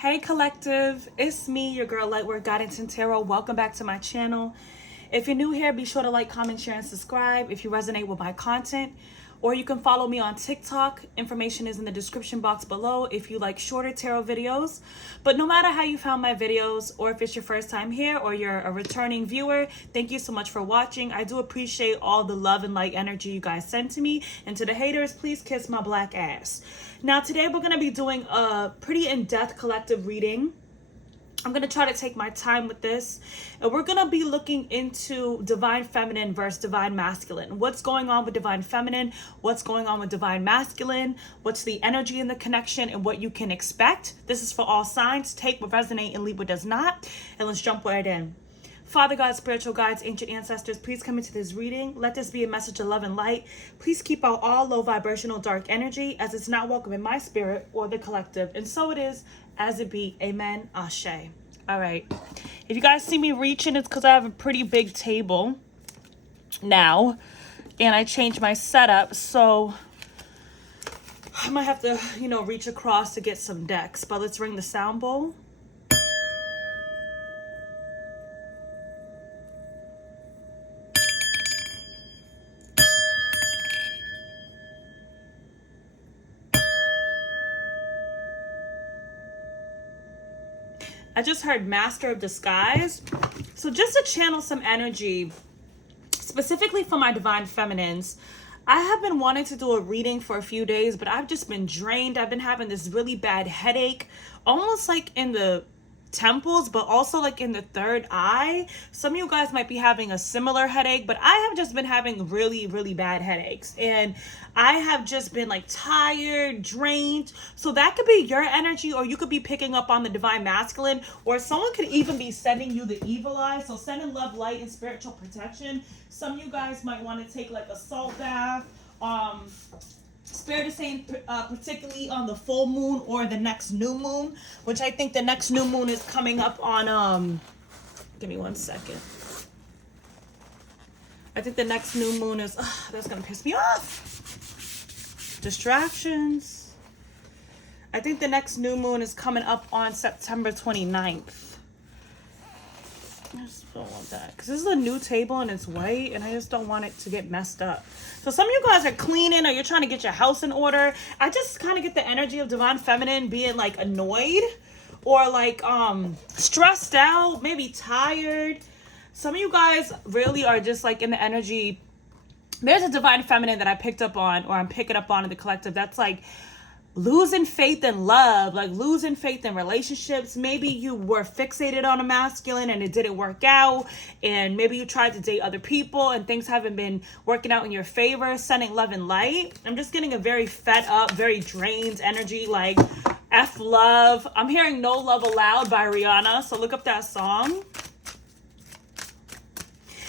Hey collective, it's me, your girl Lightwork Guidance and Tarot. Welcome back to my channel. If you're new here, be sure to like, comment, share, and subscribe if you resonate with my content. Or you can follow me on TikTok. Information is in the description box below if you like shorter tarot videos. But no matter how you found my videos, or if it's your first time here or you're a returning viewer, thank you so much for watching. I do appreciate all the love and light energy you guys send to me. And to the haters, please kiss my black ass. Now today we're going to be doing a pretty in-depth collective reading. I'm going to try to take my time with this, and we're going to be looking into divine feminine versus divine masculine. What's going on with divine feminine? What's going on with divine masculine? What's the energy in the connection and what you can expect? This is for all signs. Take what resonates and leave what does not. And let's jump right in. Father God, spiritual guides, ancient ancestors, please come into this reading. Let this be a message of love and light. Please keep out all low vibrational dark energy, as it's not welcome in my spirit or the collective. And so it is, as it be. Amen. Ashe. All right. If you guys see me reaching, it's because I have a pretty big table now, and I changed my setup. So I might have to, reach across to get some decks. But let's ring the sound bowl. I just heard Master of Disguise. So just to channel some energy, specifically for my divine feminines, I have been wanting to do a reading for a few days, but I've just been drained. I've been having this really bad headache, almost like in the temples, but also like in the third eye. Some of you guys might be having a similar headache, but I have just been having really, really bad headaches, and I have just been like tired, drained. So that could be your energy, or you could be picking up on the divine masculine, or someone could even be sending you the evil eye. So sending love, light, and spiritual protection. Some of you guys might want to take like a salt bath. Spirit is saying particularly on the full moon or the next new moon, which I think the next new moon is coming up on, give me 1 second. I think the next new moon is, that's going to piss me off. Distractions. I think the next new moon is coming up on September 29th. I just don't want that, because this is a new table and it's white, and I just don't want it to get messed up. So some of you guys are cleaning, or you're trying to get your house in order. I just kind of get the energy of divine feminine being like annoyed, or like stressed out, maybe tired. Some of you guys really are just like in the energy. There's a divine feminine that I picked up on, or I'm picking up on in the collective, that's like losing faith in love, like losing faith in relationships. Maybe you were fixated on a masculine and it didn't work out, and maybe you tried to date other people and things haven't been working out in your favor. Sending love and light. I'm just getting a very fed up, very drained energy, like F love. I'm hearing No Love Allowed by Rihanna, so look up that song.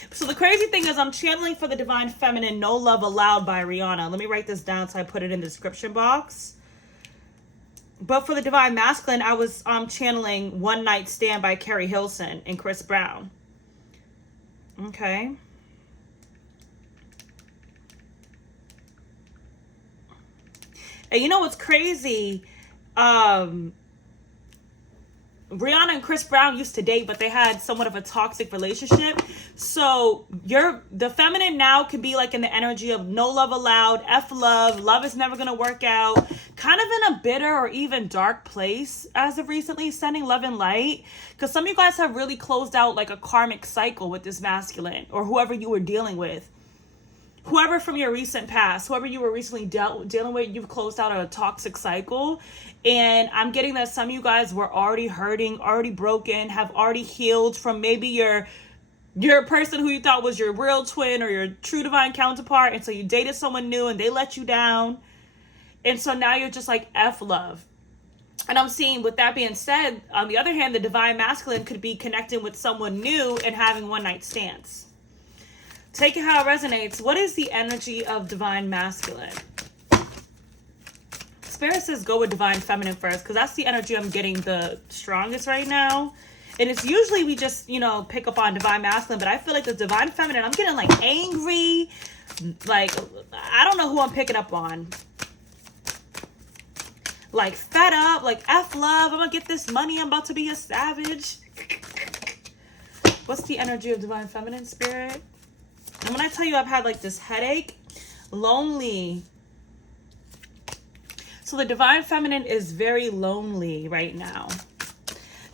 So the crazy thing is, I'm channeling for the divine feminine No Love Allowed by Rihanna. Let me write this down so I put it in the description box. But for the divine masculine, I was channeling One Night Stand by Carrie Hilson and Chris Brown. Okay. And you know what's crazy? Rihanna and Chris Brown used to date, but they had somewhat of a toxic relationship. So the feminine now can be like in the energy of no love allowed, F love is never going to work out, kind of in a bitter or even dark place as of recently, sending love and light. Because some of you guys have really closed out like a karmic cycle with this masculine, or whoever you were dealing with. Whoever from your recent past, whoever you were recently dealing with, you've closed out a toxic cycle. And I'm getting that some of you guys were already hurting, already broken, have already healed from maybe your person who you thought was your real twin or your true divine counterpart. And so you dated someone new and they let you down. And so now you're just like F love. And I'm seeing, with that being said, on the other hand, the divine masculine could be connecting with someone new and having one night stands. Take it how it resonates. What is the energy of divine masculine? Spirit says go with divine feminine first, because that's the energy I'm getting the strongest right now. And it's usually we just, pick up on divine masculine, but I feel like the divine feminine, I'm getting like angry. Like, I don't know who I'm picking up on. like fed up, like F love, I'm gonna get this money, I'm about to be a savage. What's the energy of Divine Feminine, Spirit? And when I tell you I've had like this headache, lonely. So the Divine Feminine is very lonely right now.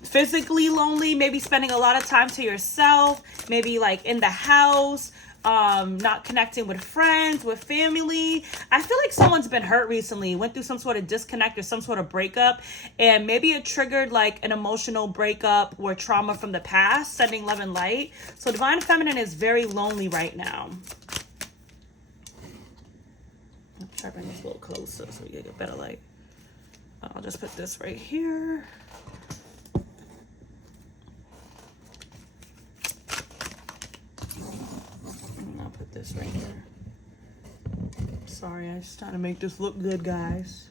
Physically lonely, maybe spending a lot of time to yourself, maybe like in the house, not connecting with friends, with family. I feel like someone's been hurt recently, went through some sort of disconnect or some sort of breakup, and maybe it triggered like an emotional breakup or trauma from the past, sending love and light. So Divine Feminine is very lonely right now. I'll try to bring this a little closer so we get better light. I'll just put this right here. This right here. Sorry, I was just trying to make this look good, guys.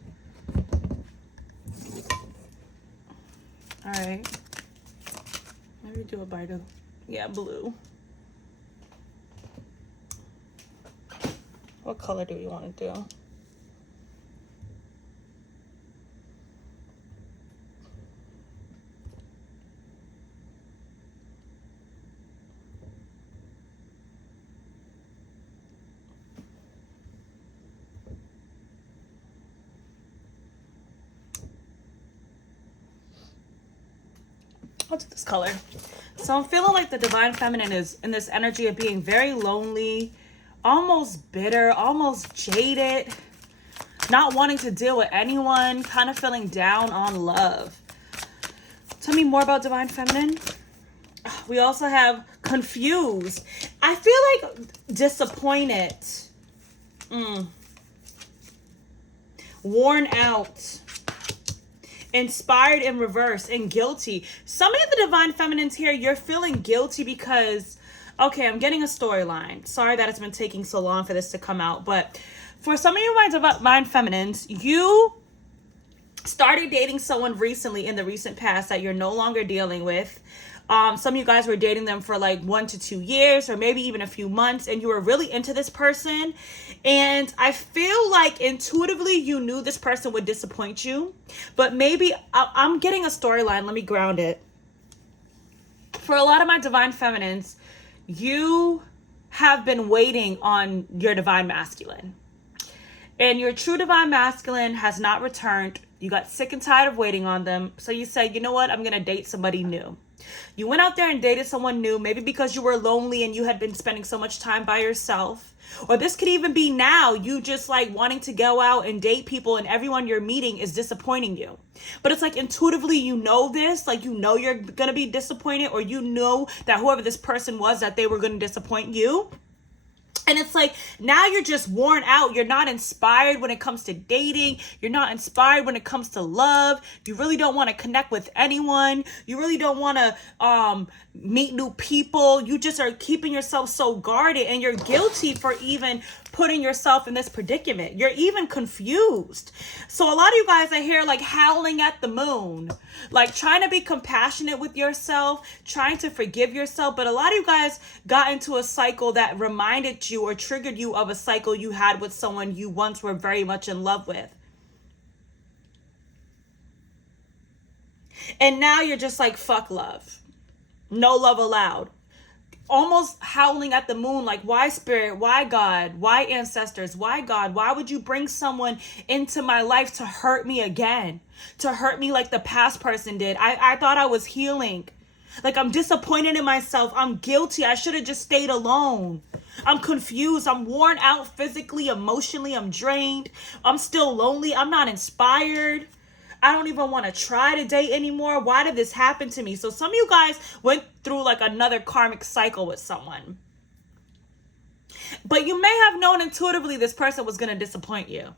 All right. Maybe do it by the, blue. What color do you want to do? I'll do this color. So I'm feeling like the Divine Feminine is in this energy of being very lonely, almost bitter, almost jaded, not wanting to deal with anyone, kind of feeling down on love. Tell me more about Divine Feminine. We also have confused. I feel like disappointed, worn out, inspired in reverse, and guilty. Some of the Divine Feminines here, you're feeling guilty because, okay, I'm getting a storyline. Sorry that it's been taking so long for this to come out, but for some of you, my Divine Feminines, you started dating someone recently in the recent past that you're no longer dealing with. Some of you guys were dating them for like 1 to 2 years or maybe even a few months, and you were really into this person. And I feel like intuitively you knew this person would disappoint you, but maybe I'm getting a storyline. Let me ground it. For a lot of my Divine Feminines, you have been waiting on your Divine Masculine, and your true Divine Masculine has not returned. You got sick and tired of waiting on them. So you said, you know what? I'm going to date somebody new. You went out there and dated someone new, maybe because you were lonely and you had been spending so much time by yourself. Or this could even be now you just like wanting to go out and date people and everyone you're meeting is disappointing you. But it's like intuitively you know this, like you know you're going to be disappointed, or you know that whoever this person was that they were going to disappoint you. And it's like, now you're just worn out. You're not inspired when it comes to dating. You're not inspired when it comes to love. You really don't want to connect with anyone. You really don't want to meet new people. You just are keeping yourself so guarded, and you're guilty for even putting yourself in this predicament. You're even confused. So a lot of you guys are here like howling at the moon, like trying to be compassionate with yourself, trying to forgive yourself. But a lot of you guys got into a cycle that reminded you or triggered you of a cycle you had with someone you once were very much in love with. And now you're just like, fuck love. No love allowed. Almost howling at the moon, like, why Spirit? Why God? Why ancestors? Why God? Why would you bring someone into my life to hurt me again? To hurt me like the past person did? I thought I was healing. Like, I'm disappointed in myself. I'm guilty. I should have just stayed alone. I'm confused. I'm worn out physically, emotionally. I'm drained. I'm still lonely. I'm not inspired. I don't even want to try to date anymore. Why did this happen to me? So some of you guys went through like another karmic cycle with someone. But you may have known intuitively this person was going to disappoint you.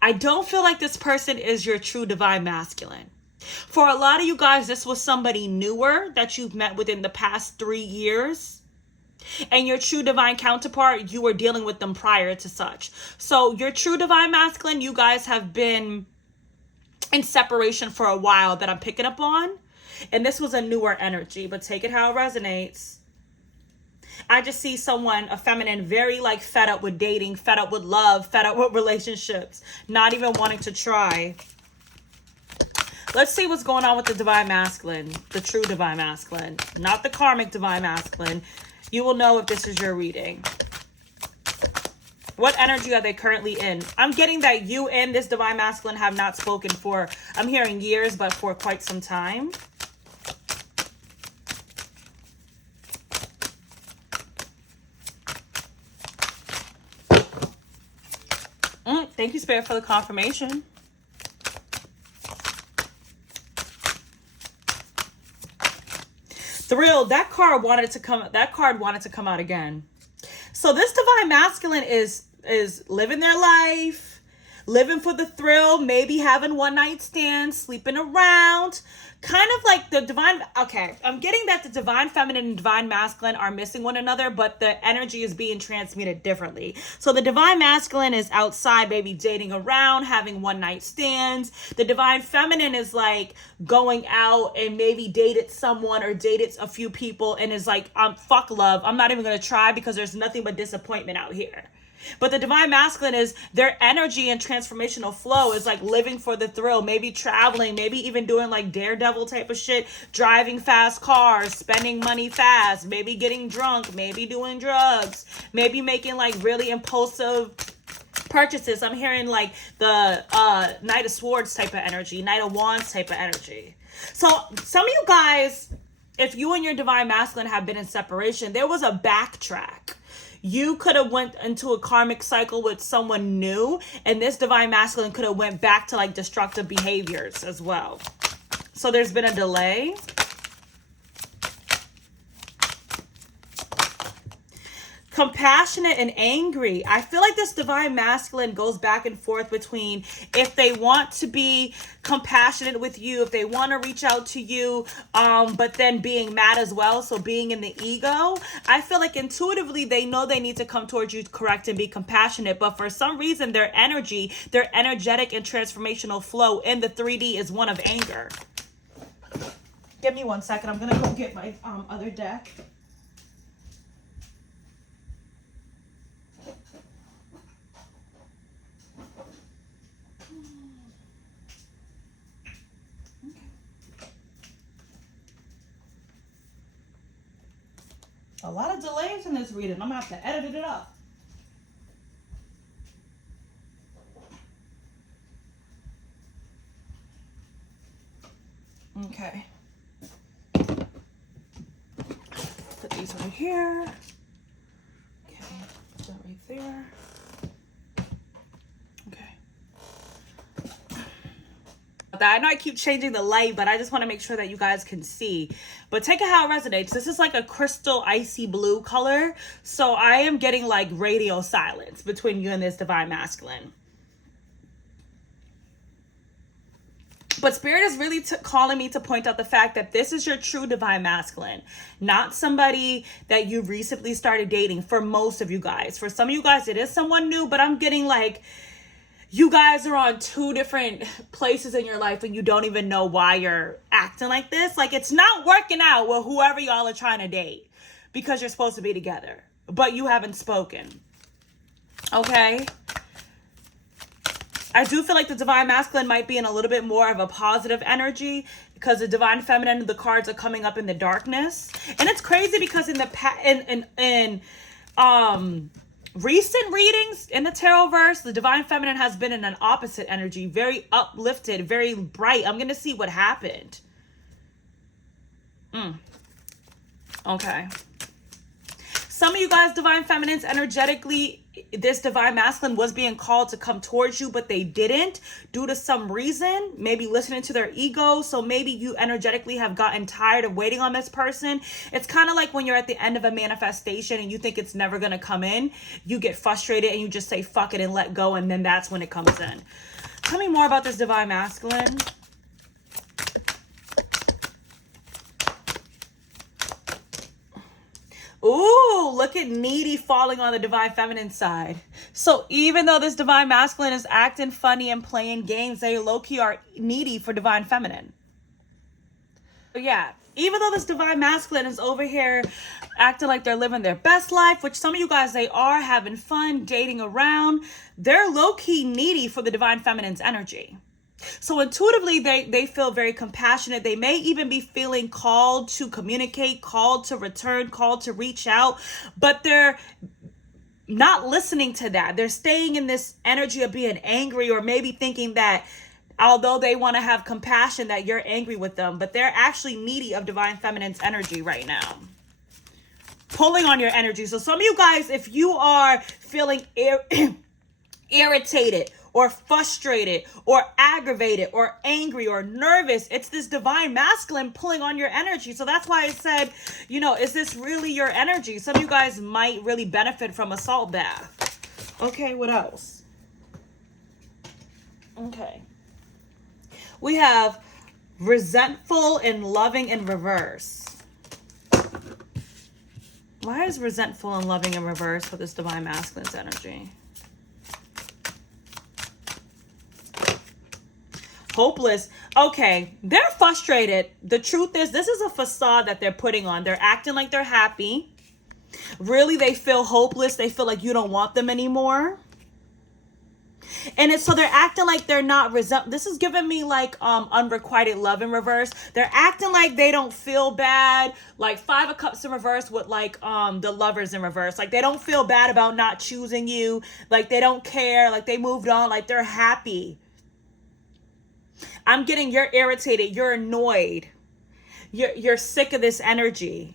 I don't feel like this person is your true Divine Masculine. For a lot of you guys, this was somebody newer that you've met within the past 3 years. And your true divine counterpart, you were dealing with them prior to such. So your true Divine Masculine, you guys have been in separation for a while that I'm picking up on. And this was a newer energy, but take it how it resonates. I just see someone, a feminine, very like fed up with dating, fed up with love, fed up with relationships, not even wanting to try. Let's see what's going on with the divine masculine, the true divine masculine, not the karmic divine masculine. You will know if this is your reading. What energy are they currently in? I'm getting that you and this divine masculine have not spoken for, I'm hearing years, but for quite some time. Thank you, Spirit, for the confirmation. Thrilled. That card wanted to come out again. So this divine masculine is living their life, living for the thrill, maybe having one night stands, sleeping around, kind of like the divine. Okay, I'm getting that the divine feminine and divine masculine are missing one another, but the energy is being transmitted differently. So the divine masculine is outside, maybe dating around, having one night stands. The divine feminine is like going out and maybe dated someone or dated a few people and is like, fuck love. I'm not even going to try because there's nothing but disappointment out here. But the divine masculine is their energy and transformational flow is like living for the thrill, maybe traveling, maybe even doing like daredevil type of shit, driving fast cars, spending money fast, maybe getting drunk, maybe doing drugs, maybe making like really impulsive purchases. I'm hearing like the Knight of Swords type of energy, Knight of Wands type of energy. So some of you guys, if you and your divine masculine have been in separation, there was a backtrack. You could have went into a karmic cycle with someone new, and this divine masculine could have went back to like destructive behaviors as well. So there's been a delay. Compassionate and angry. I feel like this divine masculine goes back and forth between if they want to be compassionate with you, if they want to reach out to you, but then being mad as well. So being in the ego. I feel like intuitively they know they need to come towards you, correct, and be compassionate. But for some reason, their energy, their energetic and transformational flow in the 3D is one of anger. Give me 1 second. I'm going to go get my other deck. A lot of delays in this reading. I'm going to have to edit it up. Okay. Put these right here. Okay. Put that right there. I know I keep changing the light, but I just want to make sure that you guys can see. But take it how it resonates. This is like a crystal icy blue color. So I am getting like radio silence between you and this divine masculine. But Spirit is really calling me to point out the fact that this is your true divine masculine, not somebody that you recently started dating. For most of you guys, for some of you guys, it is someone new, but I'm getting like, you guys are on two different places in your life and you don't even know why you're acting like this. Like it's not working out with whoever y'all are trying to date because you're supposed to be together, but you haven't spoken. Okay. I do feel like the divine masculine might be in a little bit more of a positive energy because the divine feminine, the cards are coming up in the darkness. And it's crazy because in the recent readings in the tarot verse, the divine feminine has been in an opposite energy, very uplifted, very bright. I'm going to see what happened. Okay. Some of you guys, divine feminines, energetically, this divine masculine was being called to come towards you, but they didn't due to some reason, maybe listening to their ego. So maybe you energetically have gotten tired of waiting on this person. It's kind of like when you're at the end of a manifestation and you think it's never going to come in, you get frustrated and you just say, fuck it and let go. And then that's when it comes in. Tell me more about this divine masculine. Ooh, look at needy falling on the divine feminine side. So even though this divine masculine is acting funny and playing games, they low-key are needy for divine feminine. So yeah, even though this divine masculine is over here acting like they're living their best life, which some of you guys, they are having fun, dating around, they're low-key needy for the divine feminine's energy. So intuitively, they feel very compassionate. They may even be feeling called to communicate, called to return, called to reach out, but they're not listening to that. They're staying in this energy of being angry, or maybe thinking that although they want to have compassion, that you're angry with them, but they're actually needy of divine feminine's energy right now, pulling on your energy. So some of you guys, if you are feeling irritated or frustrated or aggravated or angry or nervous, it's this divine masculine pulling on your energy. So that's why I said, you know, is this really your energy? Some of you guys might really benefit from a salt bath. Okay, what else? Okay. We have resentful and loving in reverse. Why is resentful and loving in reverse for this divine masculine's energy? Hopeless. Okay, they're frustrated. The truth is, this is a facade that they're putting on. They're acting like they're happy. Really, they feel hopeless. They feel like you don't want them anymore. And it's so they're acting like they're not this is giving me like unrequited love in reverse. They're acting like they don't feel bad, like 5 of Cups in reverse with like the Lovers in reverse. Like they don't feel bad about not choosing you, like they don't care, like they moved on, like they're happy. I'm getting you're irritated, you're annoyed. You're sick of this energy.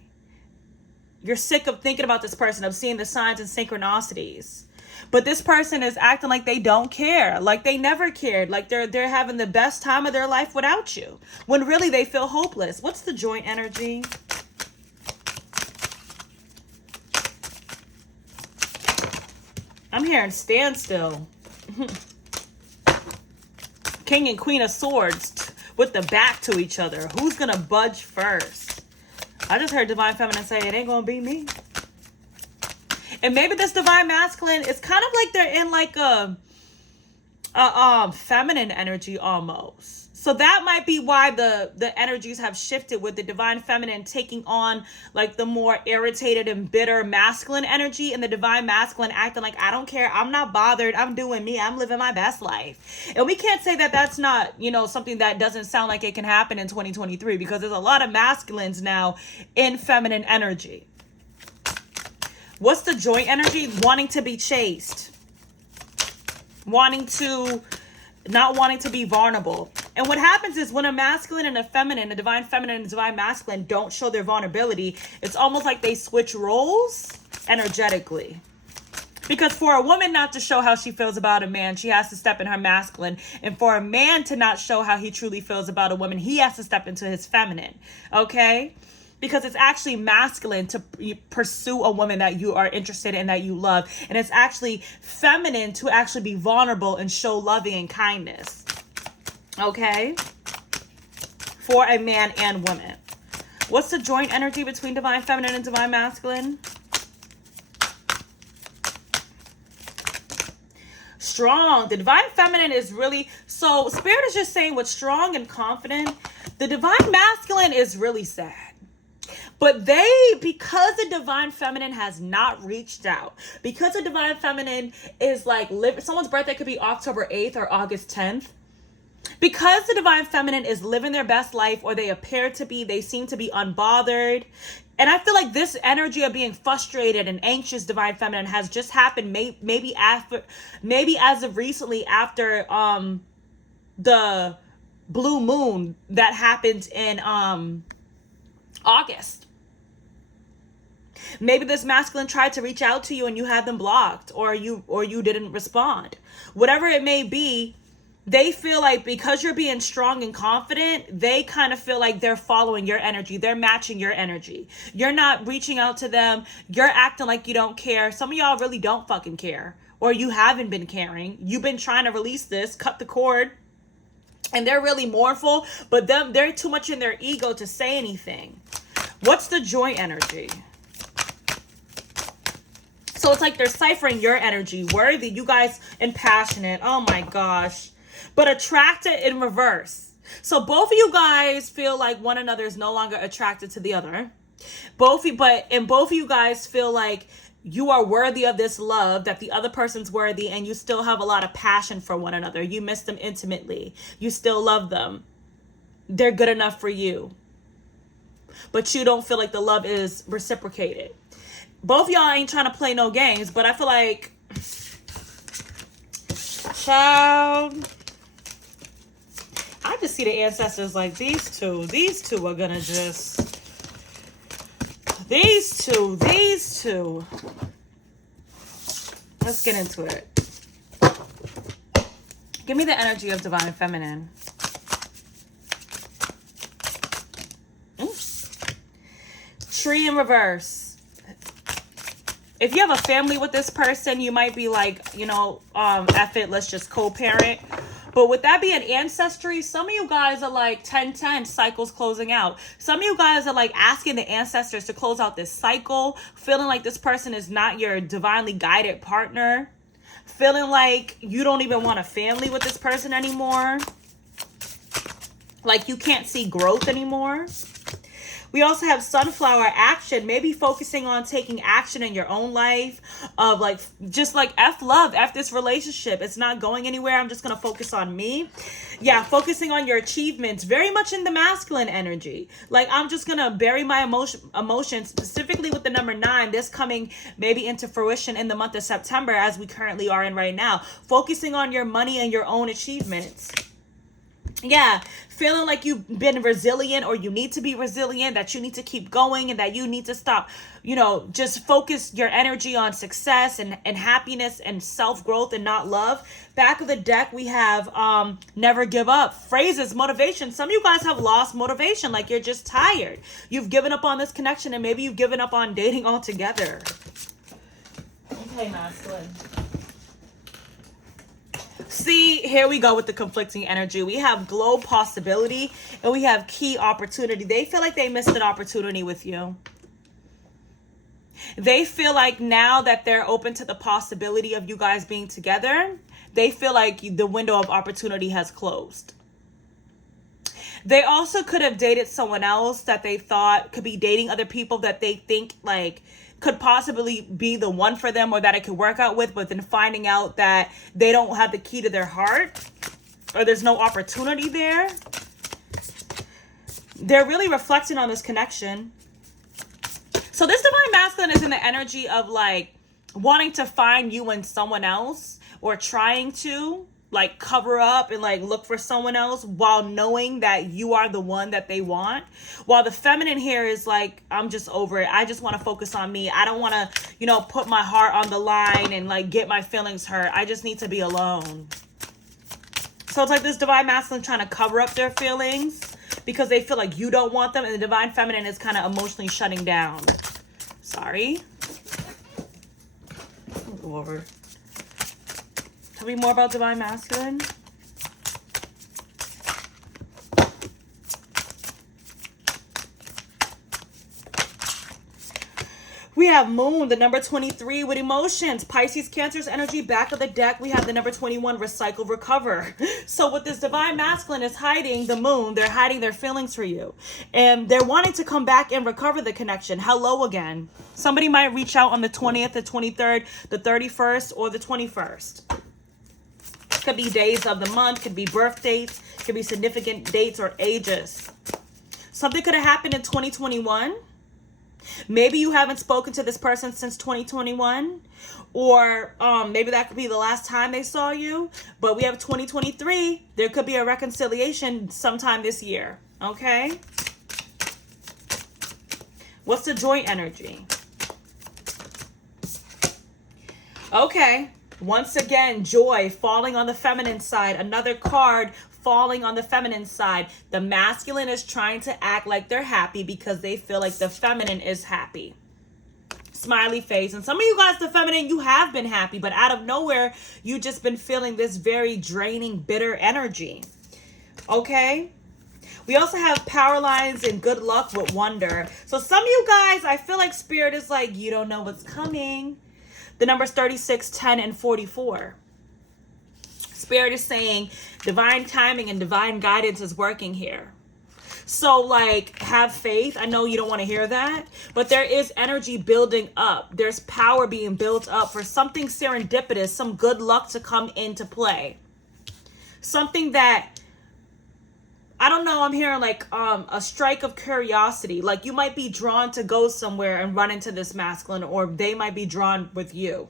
You're sick of thinking about this person, of seeing the signs and synchronicities. But this person is acting like they don't care, like they never cared, like they're having the best time of their life without you, when really they feel hopeless. What's the joint energy? I'm hearing standstill. King and Queen of Swords with the back to each other. Who's gonna budge first? I just heard divine feminine say it ain't gonna be me. And maybe this divine masculine is kind of like they're in like a feminine energy almost. So that might be why the energies have shifted, with the divine feminine taking on like the more irritated and bitter masculine energy, and the divine masculine acting like, I don't care, I'm not bothered, I'm doing me, I'm living my best life. And we can't say that that's not, you know, something that doesn't sound like it can happen in 2023, because there's a lot of masculines now in feminine energy. What's the joint energy? Wanting to be chased. Not wanting to be vulnerable. And what happens is when a masculine and a feminine, a divine feminine and a divine masculine don't show their vulnerability, it's almost like they switch roles energetically. Because for a woman not to show how she feels about a man, she has to step in her masculine. And for a man to not show how he truly feels about a woman, he has to step into his feminine. Okay? Because it's actually masculine to pursue a woman that you are interested in, that you love. And it's actually feminine to actually be vulnerable and show loving and kindness. Okay? For a man and woman. What's the joint energy between divine feminine and divine masculine? Strong. The divine feminine is really, so Spirit is just saying with strong and confident. The divine masculine is really sad. But because the divine feminine has not reached out, because the divine feminine is like, someone's birthday could be October 8th or August 10th. Because the divine feminine is living their best life, or they appear to be, they seem to be unbothered. And I feel like this energy of being frustrated and anxious divine feminine has just happened maybe as of recently, after the blue moon that happened in August. Maybe this masculine tried to reach out to you and you had them blocked, or you didn't respond. Whatever it may be, they feel like because you're being strong and confident, they kind of feel like they're following your energy. They're matching your energy. You're not reaching out to them. You're acting like you don't care. Some of y'all really don't fucking care, or you haven't been caring. You've been trying to release this, cut the cord, and they're really mournful, but they're too much in their ego to say anything. What's the joint energy? So it's like they're ciphering your energy. Worthy, you guys, and passionate. Oh my gosh. But attracted in reverse. So both of you guys feel like one another is no longer attracted to the other. Both of you guys feel like you are worthy of this love, that the other person's worthy, and you still have a lot of passion for one another. You miss them intimately. You still love them. They're good enough for you. But you don't feel like the love is reciprocated. Both y'all ain't trying to play no games, but I feel like, child, I just see the ancestors like these two. These two are gonna just, these two. Let's get into it. Give me the energy of divine feminine. Tree in reverse. If you have a family with this person, you might be like, you know, F it, let's just co-parent. But with that being ancestry, some of you guys are like 10-10 cycles closing out. Some of you guys are like asking the ancestors to close out this cycle, feeling like this person is not your divinely guided partner, feeling like you don't even want a family with this person anymore, like you can't see growth anymore. We also have sunflower action, maybe focusing on taking action in your own life of like, just like F love, F this relationship. It's not going anywhere. I'm just going to focus on me. Yeah, focusing on your achievements, very much in the masculine energy. Like, I'm just going to bury my emotions, specifically with the number 9, this coming maybe into fruition in the month of September, as we currently are in right now. Focusing on your money and your own achievements. Yeah, feeling like you've been resilient, or you need to be resilient, that you need to keep going, and that you need to stop, you know, just focus your energy on success and happiness and self-growth and not love. Back of the deck, we have never give up. Phrases, motivation. Some of you guys have lost motivation, like you're just tired. You've given up on this connection, and maybe you've given up on dating altogether. Okay, masculine. See, here we go with the conflicting energy. We have glow possibility, and we have key opportunity. They feel like they missed an opportunity with you. They feel like now that they're open to the possibility of you guys being together, they feel like the window of opportunity has closed. They also could have dated someone else that they thought could be dating other people that they think like could possibly be the one for them, or that it could work out with, but then finding out that they don't have the key to their heart, or there's no opportunity there. They're really reflecting on this connection. So this divine masculine is in the energy of like wanting to find you in someone else, or trying to like cover up and like look for someone else while knowing that you are the one that they want. While the feminine here is like, I'm just over it. I just want to focus on me. I don't want to, you know, put my heart on the line and like get my feelings hurt. I just need to be alone. So it's like this divine masculine trying to cover up their feelings because they feel like you don't want them, and the divine feminine is kind of emotionally shutting down. Sorry. I'll go over. Tell me more about divine masculine. We have moon, the number 23 with emotions. Pisces, Cancer's energy. Back of the deck, we have the number 21, recycle, recover. So what this divine masculine is hiding, the moon, they're hiding their feelings for you. And they're wanting to come back and recover the connection. Hello again. Somebody might reach out on the 20th, the 23rd, the 31st, or the 21st. Could be days of the month, could be birth dates, could be significant dates or ages. Something could have happened in 2021. Maybe you haven't spoken to this person since 2021, or maybe that could be the last time they saw you. But we have 2023. There could be a reconciliation sometime this year. Okay. What's the joint energy? Okay. Once again, joy falling on the feminine side. Another card falling on the feminine side. The masculine is trying to act like they're happy because they feel like the feminine is happy. Smiley face. And some of you guys, the feminine, you have been happy, but out of nowhere, you just been feeling this very draining, bitter energy. Okay? We also have power lines and good luck with wonder. So some of you guys, I feel like spirit is like, you don't know what's coming. The numbers 36, 10, and 44. Spirit is saying divine timing and divine guidance is working here. So like, have faith. I know you don't want to hear that, but there is energy building up. There's power being built up for something serendipitous, some good luck to come into play. Something that, I don't know, I'm hearing like a strike of curiosity. Like you might be drawn to go somewhere and run into this masculine, or they might be drawn with you.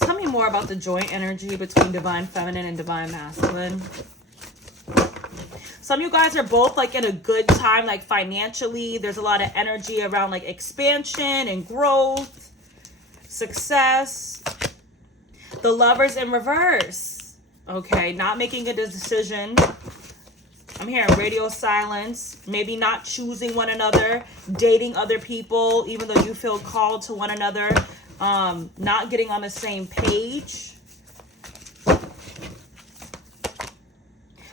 Tell me more about the joint energy between divine feminine and divine masculine. Some of you guys are both like in a good time, like financially. There's a lot of energy around like expansion and growth, success. The Lovers in reverse. Okay, not making a decision. I'm hearing radio silence. Maybe not choosing one another. Dating other people, even though you feel called to one another. Not getting on the same page.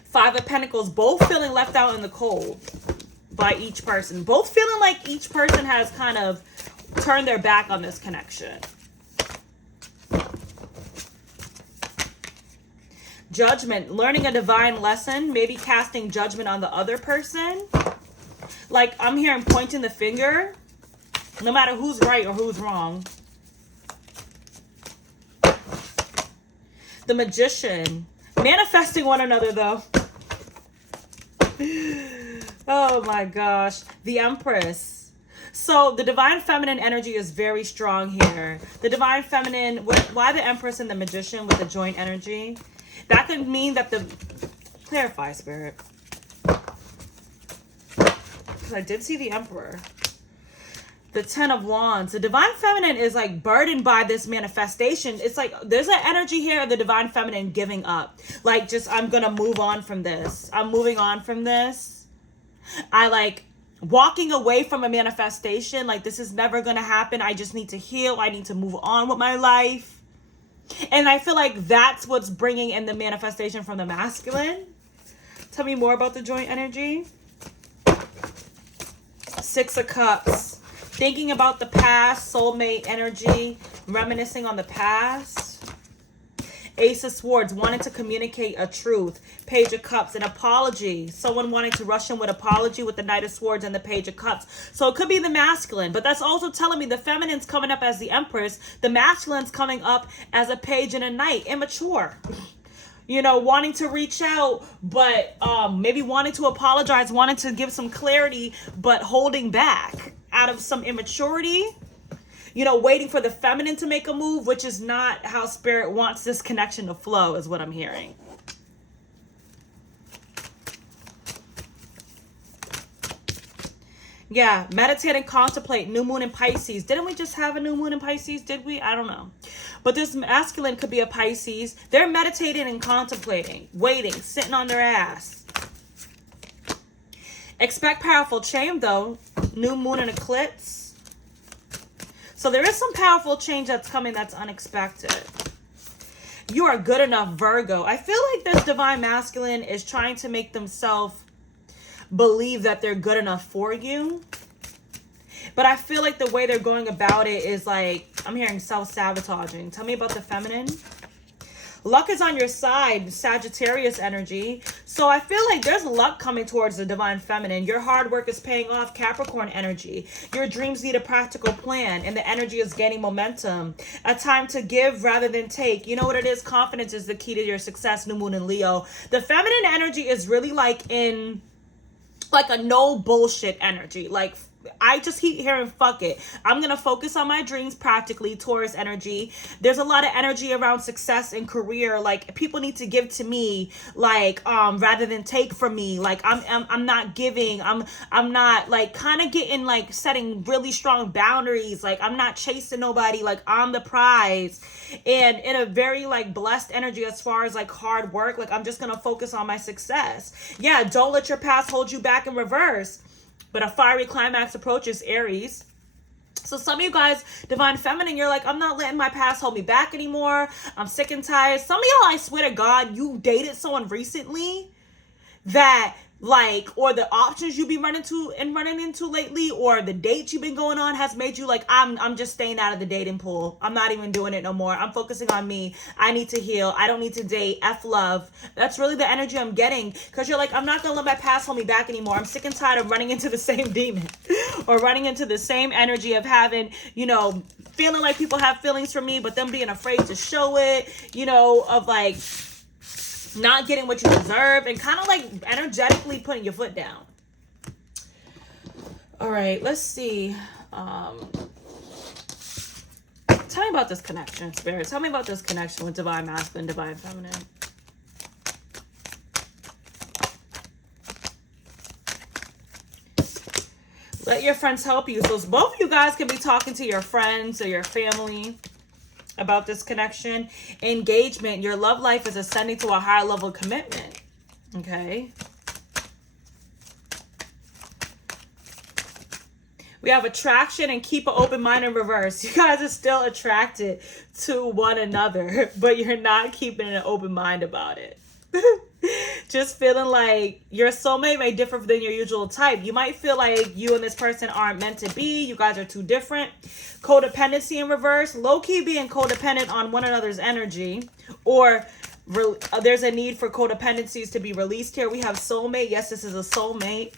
Five of Pentacles. Both feeling left out in the cold by each person. Both feeling like each person has kind of turned their back on this connection. Judgment, learning a divine lesson, maybe casting judgment on the other person. Like I'm hearing pointing the finger, no matter who's right or who's wrong. The Magician, manifesting one another though. Oh my gosh. The Empress. So the divine feminine energy is very strong here. The divine feminine, why the Empress and the Magician with the joint energy? That could mean that the, clarify spirit. Because I did see the Emperor. The Ten of Wands. The divine feminine is like burdened by this manifestation. It's like there's an energy here of the divine feminine giving up. Like just, I'm going to move on from this. I'm moving on from this. I like walking away from a manifestation. Like this is never going to happen. I just need to heal. I need to move on with my life. And I feel like that's what's bringing in the manifestation from the masculine. Tell me more about the joint energy. Six of Cups. Thinking about the past, soulmate energy, reminiscing on the past. Ace of Swords, wanting to communicate a truth. Page of Cups, an apology. Someone wanting to rush in with apology with the Knight of Swords and the Page of Cups. So it could be the masculine, but that's also telling me the feminine's coming up as the Empress. The masculine's coming up as a page and a knight. Immature. You know, wanting to reach out, but maybe wanting to apologize, wanting to give some clarity, but holding back out of some immaturity. You know, waiting for the feminine to make a move, which is not how spirit wants this connection to flow, is what I'm hearing. Yeah, meditate and contemplate. New moon in Pisces. Didn't we just have a new moon in Pisces? Did we? I don't know. But this masculine could be a Pisces. They're meditating and contemplating, waiting, sitting on their ass. Expect powerful change, though. New moon and eclipse. So there is some powerful change that's coming that's unexpected. You are good enough, Virgo. I feel like this divine masculine is trying to make themselves believe that they're good enough for you. But I feel like the way they're going about it is like, I'm hearing self-sabotaging. Tell me about the feminine. Luck is on your side, Sagittarius energy. So I feel like there's luck coming towards the divine feminine. Your hard work is paying off, Capricorn energy. Your dreams need a practical plan, and the energy is gaining momentum. A time to give rather than take. You know what it is? Confidence is the key to your success, new moon in Leo. The feminine energy is really like in like a no bullshit energy. Like I just keep hearing fuck it. I'm going to focus on my dreams practically, Taurus energy. There's a lot of energy around success and career. Like people need to give to me, like rather than take from me. Like I'm not giving. I'm not like kind of getting like setting really strong boundaries. Like I'm not chasing nobody. Like I'm the prize. And in a very like blessed energy as far as like hard work, like I'm just going to focus on my success. Yeah, don't let your past hold you back in reverse. But a fiery climax approaches, Aries. So some of you guys, divine feminine, you're like, I'm not letting my past hold me back anymore. I'm sick and tired. Some of y'all, I swear to God, you dated someone recently that like, or the options you be running into lately, or the dates you've been going on has made you like, I'm just staying out of the dating pool. I'm not even doing it no more. I'm focusing on me. I need to heal. I don't need to date. F love. That's really the energy I'm getting, because you're like, I'm not gonna let my past hold me back anymore. I'm sick and tired of running into the same demon or running into the same energy of having, you know, feeling like people have feelings for me, but them being afraid to show it, you know, of like not getting what you deserve, and kind of like energetically putting your foot down. All right, let's see. Tell me about this connection, Spirit. Tell me about this connection with Divine Masculine, Divine Feminine. Let your friends help you. So both of you guys can be talking to your friends or your family about this connection. Engagement. Your love life is ascending to a higher level of commitment. Okay. We have attraction and keep an open mind in reverse. You guys are still attracted to one another, but you're not keeping an open mind about it. Just feeling like your soulmate may differ than your usual type. You might feel like you and this person aren't meant to be. You guys are too different. Codependency in reverse. Low-key being codependent on one another's energy. Or there's a need for codependencies to be released here. We have soulmate. Yes, this is a soulmate.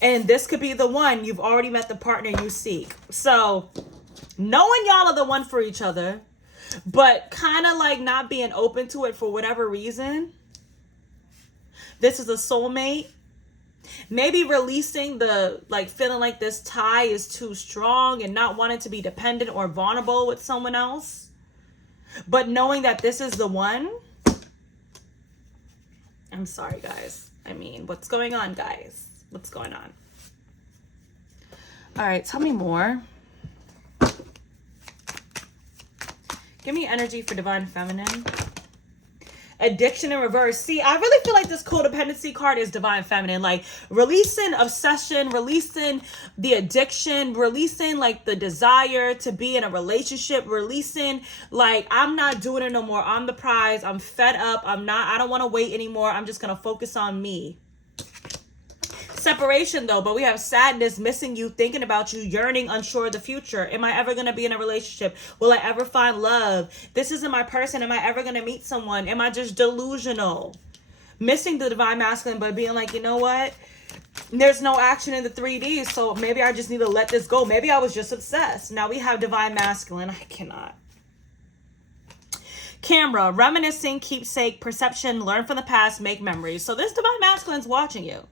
And this could be the one. You've already met the partner you seek. So knowing y'all are the one for each other, but kind of like not being open to it for whatever reason. This is a soulmate. Maybe releasing the, like, feeling like this tie is too strong and not wanting to be dependent or vulnerable with someone else. But knowing that this is the one. I'm sorry, guys. I mean, what's going on, guys? What's going on? All right, tell me more. Give me energy for Divine Feminine. Addiction in reverse. See, I really feel like this codependency card is Divine Feminine. Like releasing obsession, releasing the addiction, releasing like the desire to be in a relationship, releasing like, I'm not doing it no more. I'm the prize. I'm fed up. I don't want to wait anymore. I'm just going to focus on me. Separation though, but we have sadness, missing you, thinking about you, yearning, unsure of the future. Am I ever going to be in a relationship? Will I ever find love? This isn't my person. Am I ever going to meet someone? Am I just delusional? Missing the Divine Masculine, but being like, you know what? There's no action in the 3D, so maybe I just need to let this go. Maybe I was just obsessed. Now we have Divine Masculine. I cannot. Camera, reminiscing, keepsake, perception, learn from the past, make memories. So this Divine Masculine's watching you.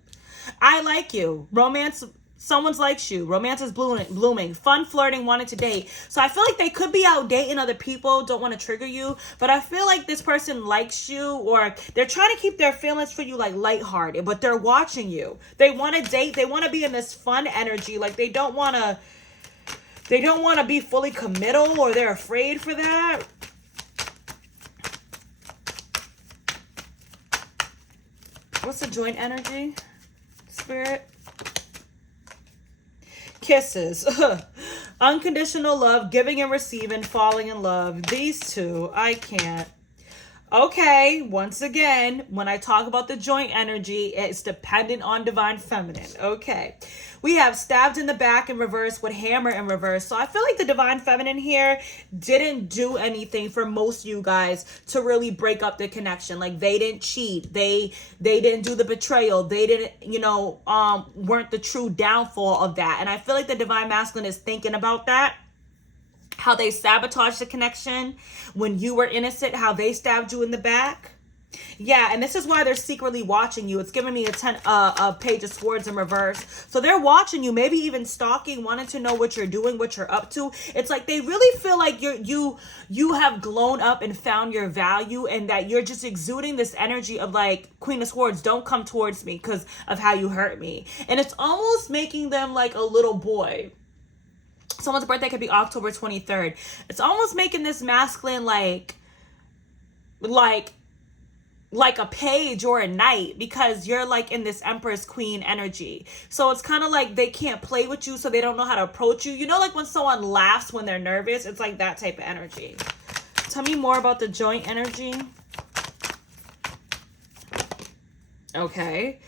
I like you. Romance, someone likes you. Romance is blooming. Fun flirting, wanting to date. So I feel like they could be out dating other people, don't want to trigger you. But I feel like this person likes you, or they're trying to keep their feelings for you like lighthearted, but they're watching you. They want to date. They want to be in this fun energy. Like they don't want to be fully committal, or they're afraid for that. What's the joint energy? Spirit. Kisses. Unconditional love, giving and receiving, falling in love. These two, I can't. Okay, once again, when I talk about the joint energy, it's dependent on Divine Feminine. Okay. We have stabbed in the back in reverse with hammer in reverse. So I feel like the Divine Feminine here didn't do anything for most of you guys to really break up the connection. Like they didn't cheat. They didn't do the betrayal. They didn't, weren't the true downfall of that. And I feel like the Divine Masculine is thinking about that. How they sabotaged the connection when you were innocent, how they stabbed you in the back. Yeah, and this is why they're secretly watching you. It's giving me a page of swords in reverse. So they're watching you, maybe even stalking, wanting to know what you're doing, what you're up to. It's like they really feel like you have grown up and found your value, and that you're just exuding this energy of like, Queen of Swords, don't come towards me because of how you hurt me. And it's almost making them like a little boy. Someone's birthday could be October 23rd. It's almost making this masculine like a page or a knight, because you're like in this Empress Queen energy. So it's kind of like they can't play with you, so they don't know how to approach you. You know, like when someone laughs when they're nervous, it's like that type of energy. Tell me more about the joint energy Okay.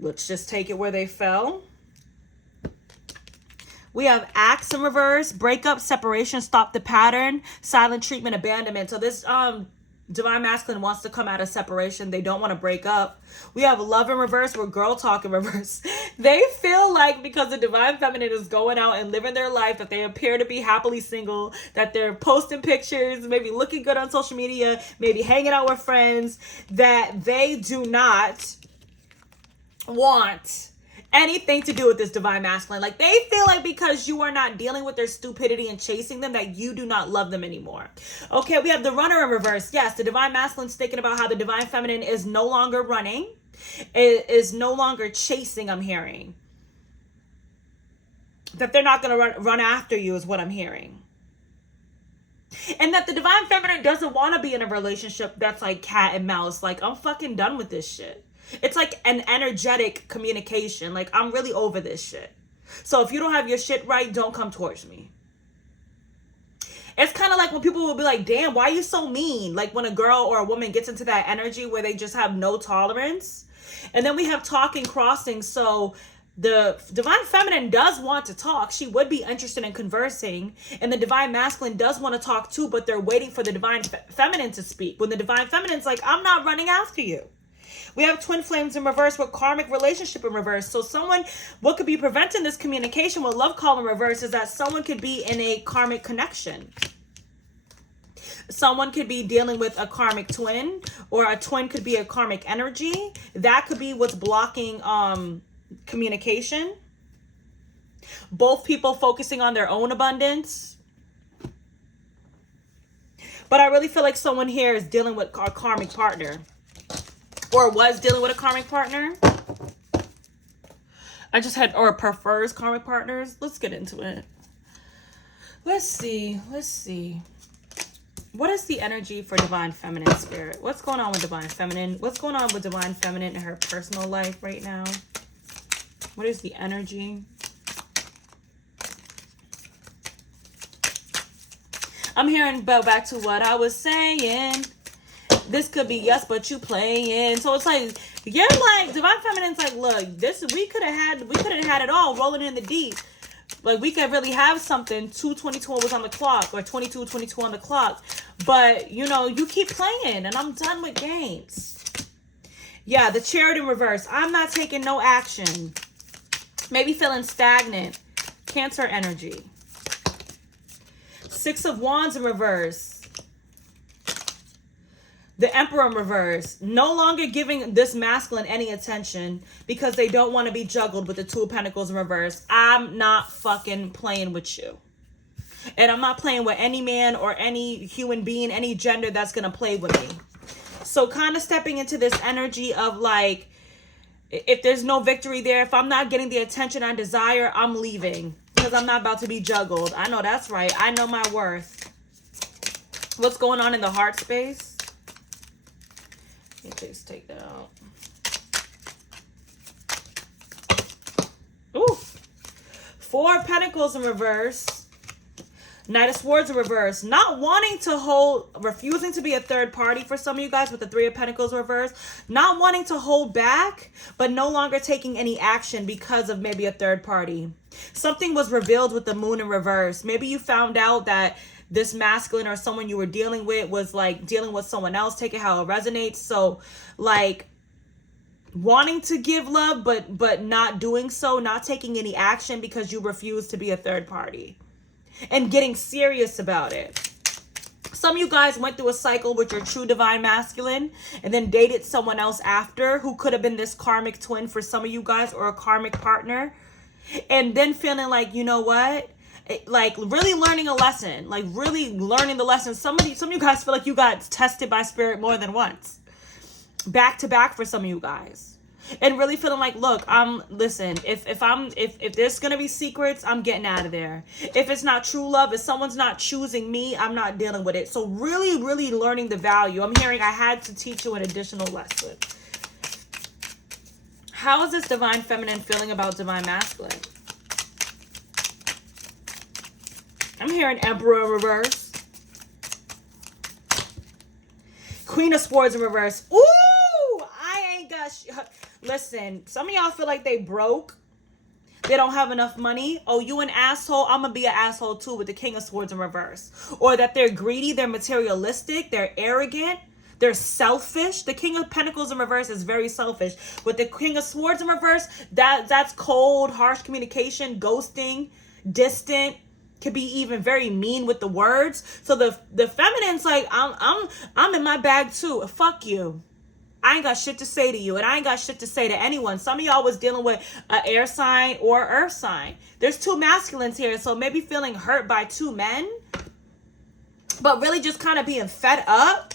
Let's just take it where they fell. We have acts in reverse, breakup, separation, stop the pattern, silent treatment, abandonment. So this divine masculine wants to come out of separation. They don't want to break up. We have love in reverse, or girl talk in reverse. They feel like because the divine feminine is going out and living their life, that they appear to be happily single, that they're posting pictures, maybe looking good on social media, maybe hanging out with friends, that they do not want anything to do with this divine masculine. Like, they feel like because you are not dealing with their stupidity and chasing them, that you do not love them anymore. Okay, we have the runner in reverse. Yes, the divine masculine's thinking about how the divine feminine is no longer running, is no longer chasing, I'm hearing. That they're not going to run after you is what I'm hearing. And that the divine feminine doesn't want to be in a relationship that's like cat and mouse. Like, I'm fucking done with this shit. It's like an energetic communication. Like, I'm really over this shit. So if you don't have your shit right, don't come towards me. It's kind of like when people will be like, damn, why are you so mean? Like when a girl or a woman gets into that energy where they just have no tolerance. And then we have talking, crossing. So the divine feminine does want to talk. She would be interested in conversing. And the divine masculine does want to talk too, but they're waiting for the divine feminine to speak. When the divine feminine's like, I'm not running after you. We have twin flames in reverse with karmic relationship in reverse. So what could be preventing this communication with love call in reverse is that someone could be in a karmic connection. Someone could be dealing with a karmic twin, or a twin could be a karmic energy. That could be what's blocking communication. Both people focusing on their own abundance. But I really feel like someone here is dealing with a karmic partner. Or was dealing with a karmic partner. Or prefers karmic partners. Let's get into it. Let's see. What is the energy for divine feminine spirit? What's going on with divine feminine? What's going on with divine feminine in her personal life right now? What is the energy? I'm hearing back to what I was saying. This could be yes, but you playing. So it's like, you're like, divine feminine's like, look, we could have had it all rolling in the deep. Like, we could really have something. 222 was on the clock, or 22 on the clock. But, you know, you keep playing, and I'm done with games. Yeah, the Chariot in reverse. I'm not taking no action. Maybe feeling stagnant. Cancer energy. Six of Wands in reverse. The Emperor in reverse. No longer giving this masculine any attention because they don't want to be juggled with the Two of Pentacles in reverse. I'm not fucking playing with you. And I'm not playing with any man or any human being, any gender that's going to play with me. So kind of stepping into this energy of like, if there's no victory there, if I'm not getting the attention I desire, I'm leaving. Because I'm not about to be juggled. I know that's right. I know my worth. What's going on in the heart space? Let's take that out. Ooh. Four of Pentacles in reverse. Knight of Swords in reverse. Not wanting to refusing to be a third party for some of you guys with the Three of Pentacles in reverse. Not wanting to hold back, but no longer taking any action because of maybe a third party. Something was revealed with the Moon in reverse. Maybe you found out that this masculine or someone you were dealing with was like dealing with someone else. Take it how it resonates. So like wanting to give love, but not doing so, not taking any action because you refuse to be a third party and getting serious about it. Some of you guys went through a cycle with your true divine masculine and then dated someone else after who could have been this karmic twin for some of you guys, or a karmic partner. And then feeling like, you know what? Like really learning a lesson, like really learning the lesson. Some of you guys feel like you got tested by spirit more than once, back to back for some of you guys, and really feeling like, look, listen, if there's gonna be secrets, I'm getting out of there. If it's not true love, if someone's not choosing me, I'm not dealing with it. So really, really learning the value. I'm hearing I had to teach you an additional lesson. How is this divine feminine feeling about divine masculine? I'm hearing Emperor in reverse. Queen of Swords in reverse. Ooh, I ain't got Listen, some of y'all feel like they broke. They don't have enough money. Oh, you an asshole? I'm going to be an asshole too with the King of Swords in reverse. Or that they're greedy, they're materialistic, they're arrogant, they're selfish. The King of Pentacles in reverse is very selfish. With the King of Swords in reverse, that's cold, harsh communication, ghosting, distant. Could be even very mean with the words. So the feminine's like, I'm in my bag too. Fuck you. I ain't got shit to say to you, and I ain't got shit to say to anyone. Some of y'all was dealing with an air sign or earth sign. There's two masculines here, so maybe feeling hurt by two men, but really just kind of being fed up.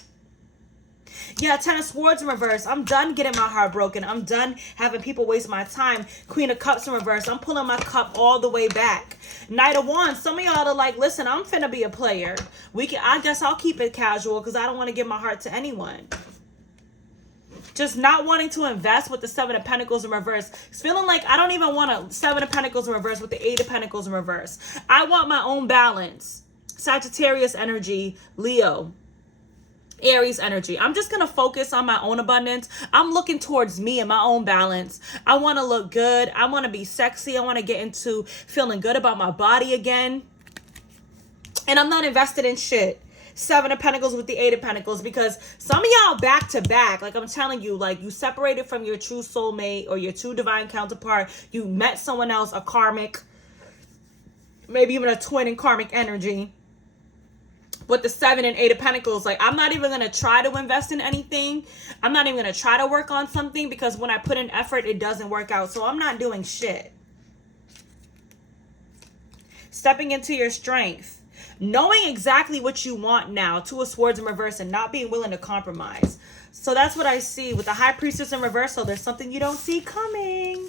Yeah, Ten of Swords in reverse. I'm done getting my heart broken. I'm done having people waste my time. Queen of Cups in reverse. I'm pulling my cup all the way back. Knight of Wands. Some of y'all are like, listen, I'm finna be a player. I guess I'll keep it casual because I don't want to give my heart to anyone. Just not wanting to invest with the Seven of Pentacles in reverse. It's feeling like I don't even want a Seven of Pentacles in reverse with the Eight of Pentacles in reverse. I want my own balance. Sagittarius energy, Leo. Aries energy. I'm just going to focus on my own abundance. I'm looking towards me and my own balance. I want to look good. I want to be sexy. I want to get into feeling good about my body again. And I'm not invested in shit. Seven of Pentacles with the Eight of Pentacles, because some of y'all back to back, like I'm telling you, like you separated from your true soulmate or your true divine counterpart. You met someone else, a karmic, maybe even a twin in karmic energy. With the Seven and Eight of Pentacles, like I'm not even going to try to invest in anything. I'm not even going to try to work on something because when I put in effort, it doesn't work out. So I'm not doing shit. Stepping into your strength. Knowing exactly what you want now. Two of Swords in reverse and not being willing to compromise. So that's what I see. With the High Priestess in reverse, so there's something you don't see coming.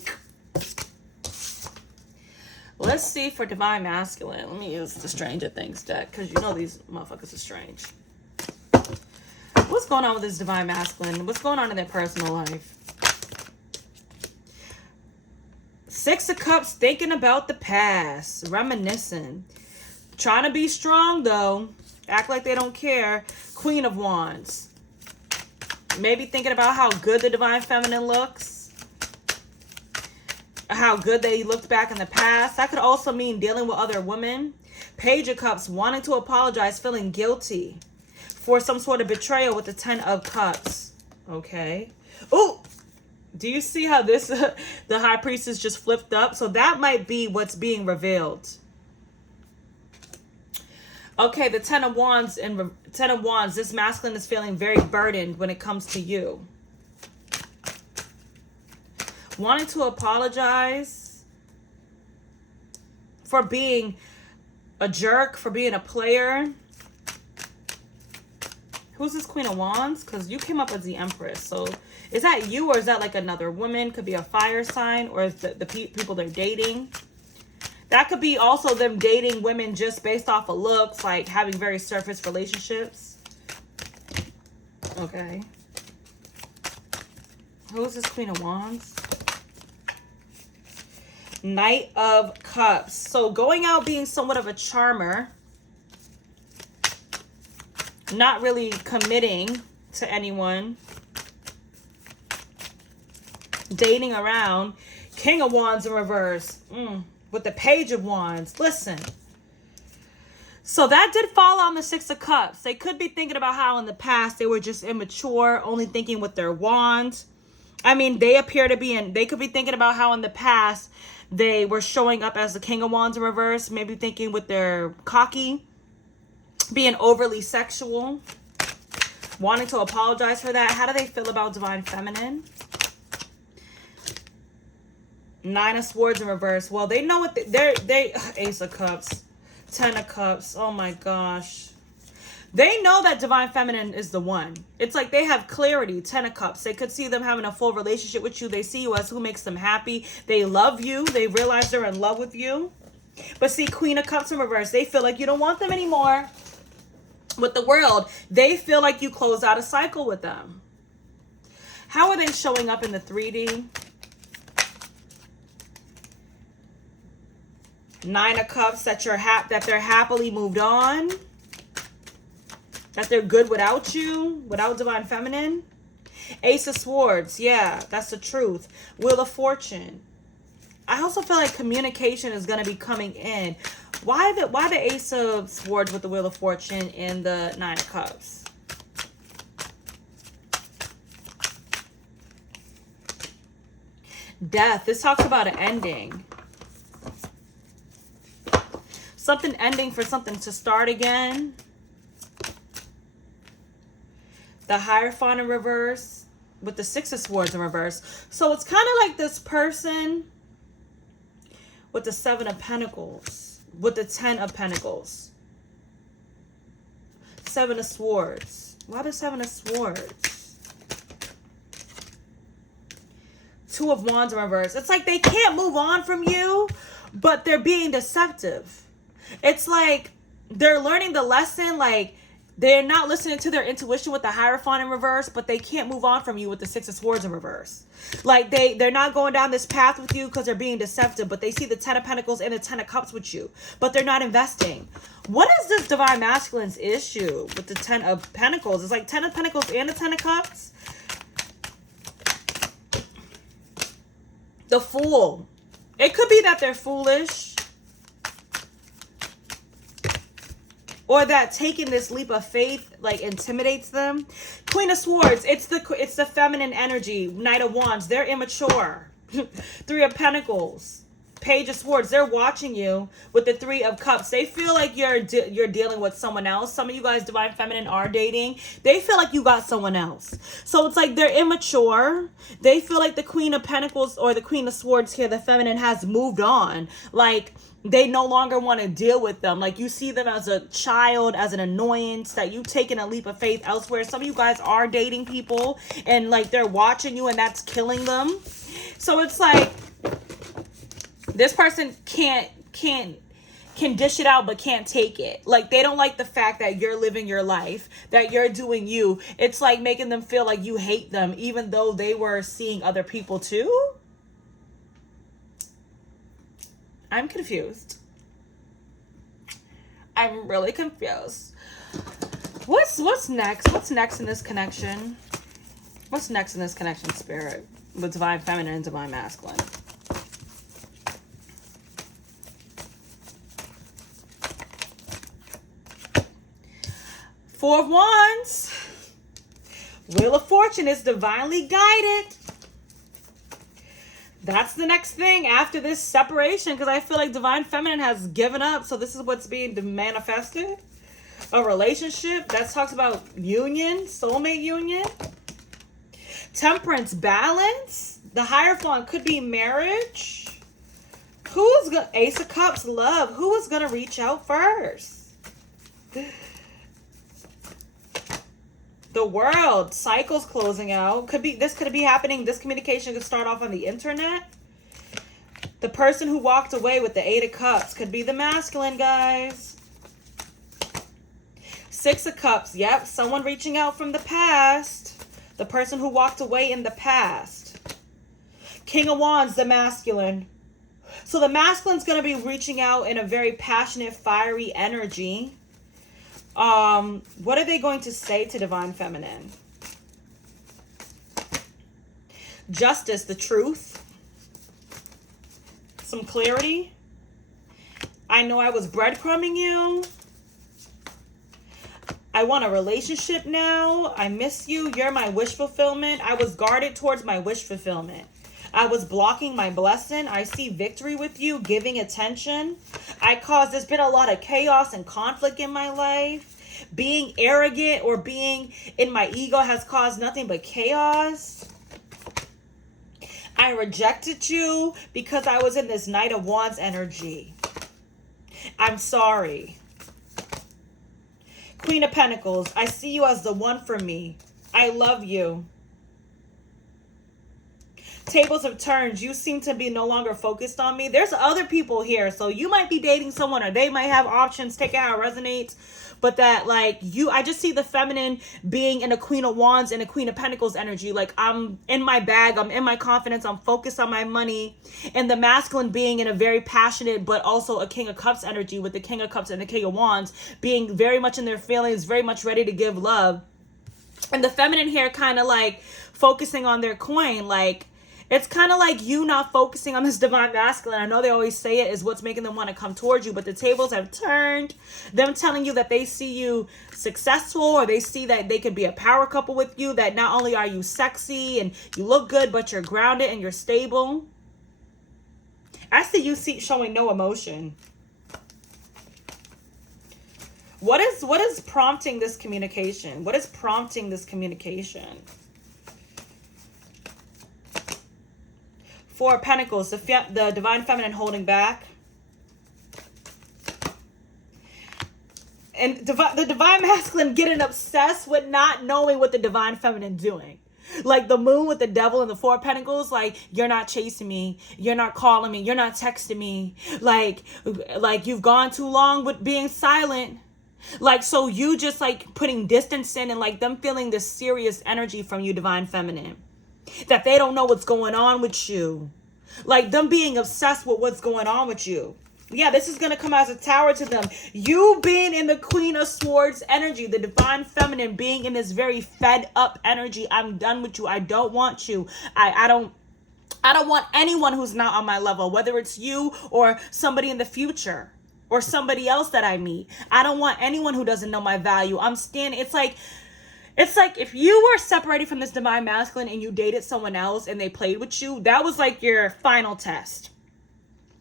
Let's see for Divine Masculine. Let me use the Stranger Things deck because you know these motherfuckers are strange. What's going on with this Divine Masculine? What's going on in their personal life? Six of Cups, thinking about the past, reminiscing. Trying to be strong though. Act like they don't care. Queen of Wands. Maybe thinking about how good the Divine Feminine looks. How good they looked back in the past. That could also mean dealing with other women. Page of Cups, wanting to apologize, feeling guilty for some sort of betrayal with the Ten of Cups. Okay. Oh, do you see how this, the High Priestess just flipped up? So that might be what's being revealed. Okay, the Ten of Wands and Ten of Wands, this masculine is feeling very burdened when it comes to you. Wanting to apologize for being a jerk, for being a player. Who's this Queen of Wands? Because you came up as the Empress. So is that you or is that like another woman? Could be a fire sign or is the people they're dating. That could be also them dating women just based off of looks, like having very surface relationships. Okay. Who's this Queen of Wands? Knight of Cups. So going out being somewhat of a charmer. Not really committing to anyone. Dating around. King of Wands in reverse. With the Page of Wands. Listen. So that did fall on the Six of Cups. They could be thinking about how in the past they were just immature, only thinking with their wands. I mean, they appear to be they could be thinking about how in the past they were showing up as the King of Wands in reverse, maybe thinking with their cocky, being overly sexual, wanting to apologize for that. How do they feel about Divine Feminine? Nine of Swords in reverse. Well, they know what they Ace of Cups, Ten of Cups. Oh my gosh. They know that Divine Feminine is the one. It's like they have clarity. Ten of Cups. They could see them having a full relationship with you. They see you as who makes them happy. They love you. They realize they're in love with you. But see, Queen of Cups in reverse. They feel like you don't want them anymore. With the World, they feel like you close out a cycle with them. How are they showing up in the 3D? Nine of Cups, that they're happily moved on. That they're good without you, without Divine Feminine. Ace of Swords. Yeah, that's the truth. Wheel of Fortune. I also feel like communication is going to be coming in. Why the Ace of Swords with the Wheel of Fortune and the Nine of Cups? Death. This talks about an ending. Something ending for something to start again. The Hierophant in reverse with the Six of Swords in reverse. So it's kind of like this person with the Seven of Pentacles, with the Ten of Pentacles. Seven of Swords. Why the Seven of Swords? Two of Wands in reverse. It's like they can't move on from you, but they're being deceptive. It's like they're learning the lesson, like they're not listening to their intuition with the Hierophant in reverse, but they can't move on from you with the Six of Swords in reverse. Like they're not going down this path with you because they're being deceptive, but they see the Ten of Pentacles and the Ten of Cups with you, but they're not investing. What is this Divine Masculine's issue with the Ten of Pentacles? It's like Ten of Pentacles and the Ten of Cups. The Fool. It could be that they're foolish. Or that taking this leap of faith like intimidates them. Queen of Swords, it's the feminine energy. Knight of Wands, they're immature. Three of Pentacles, Page of Swords, they're watching you with the Three of Cups. They feel like you're dealing with someone else. Some of you guys, Divine Feminine, are dating. They feel like you got someone else. So it's like they're immature. They feel like the Queen of Pentacles or the Queen of Swords here, the feminine, has moved on. Like they no longer want to deal with them. Like you see them as a child, as an annoyance, that you've taken a leap of faith elsewhere. Some of you guys are dating people and like they're watching you and that's killing them. So it's like this person can dish it out but can't take it. Like they don't like the fact that you're living your life, that you're doing you. It's like making them feel like you hate them even though they were seeing other people too. I'm confused. I'm really confused. What's next? What's next in this connection? What's next in this connection, Spirit, with Divine Feminine and Divine Masculine? Four of Wands. Wheel of Fortune is divinely guided. That's the next thing after this separation, because I feel like Divine Feminine has given up. So this is what's being manifested. A relationship that talks about union, soulmate union. Temperance, balance. The Hierophant could be marriage. Who's gonna, Ace of Cups, love. Who is gonna reach out first? The World, cycles closing out. This could be happening. This communication could start off on the internet. The person who walked away with the Eight of Cups could be the masculine, guys. Six of Cups, yep, someone reaching out from the past. The person who walked away in the past. King of Wands, the masculine. So the masculine's going to be reaching out in a very passionate, fiery energy. What are they going to say to Divine Feminine? Justice, the truth. Some clarity. I know I was breadcrumbing you. I want a relationship now. I miss you. You're my wish fulfillment. I was guarded towards my wish fulfillment. I was blocking my blessing. I see victory with you, giving attention. There's been a lot of chaos and conflict in my life. Being arrogant or being in my ego has caused nothing but chaos. I rejected you because I was in this Knight of Wands energy. I'm sorry. Queen of Pentacles, I see you as the one for me. I love you. Tables have turned. You seem to be no longer focused on me. There's other people here. So you might be dating someone or they might have options. Take it how it resonates. But that like I just see the feminine being in a Queen of Wands and a Queen of Pentacles energy. Like I'm in my bag. I'm in my confidence. I'm focused on my money. And the masculine being in a very passionate but also a King of Cups energy with the King of Cups and the King of Wands being very much in their feelings, very much ready to give love. And the feminine here kind of like focusing on their coin. Like, it's kind of like you not focusing on this divine masculine. I know they always say it is what's making them want to come towards you, but the tables have turned. Them telling you that they see you successful, or they see that they could be a power couple with you, that not only are you sexy and you look good, but you're grounded and you're stable. I see you showing no emotion. What is prompting this communication? What is prompting this communication? Four of Pentacles, the divine feminine holding back. And the divine masculine getting obsessed with not knowing what the divine feminine doing. Like the moon with the devil and the Four of Pentacles, like, you're not chasing me, you're not calling me, you're not texting me, like you've gone too long with being silent. Like, so you just like putting distance in, and like them feeling this serious energy from you, divine feminine, that they don't know what's going on with you. Like them being obsessed with what's going on with you. Yeah, this is going to come as a tower to them. You being in the Queen of Swords energy, the divine feminine being in this very fed up energy. I'm done with you. I don't want you. I don't want anyone who's not on my level, whether it's you or somebody in the future or somebody else that I meet. I don't want anyone who doesn't know my value. I'm standing. It's like if you were separated from this divine masculine and you dated someone else and they played with you, that was like your final test.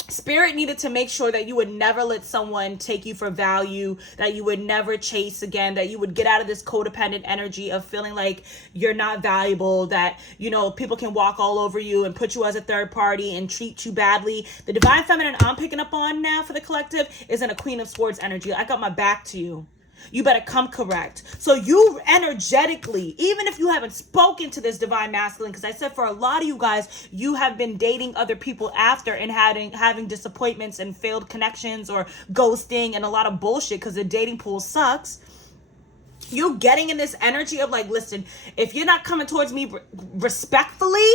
Spirit needed to make sure that you would never let someone take you for value, that you would never chase again, that you would get out of this codependent energy of feeling like you're not valuable, that, you know, people can walk all over you and put you as a third party and treat you badly. The divine feminine I'm picking up on now for the collective is in a Queen of Swords energy. I got my back to you. You better come correct. So you energetically, even if you haven't spoken to this divine masculine, because I said for a lot of you guys, you have been dating other people after and having disappointments and failed connections or ghosting and a lot of bullshit because the dating pool sucks. You getting in this energy of like, listen, if you're not coming towards me respectfully,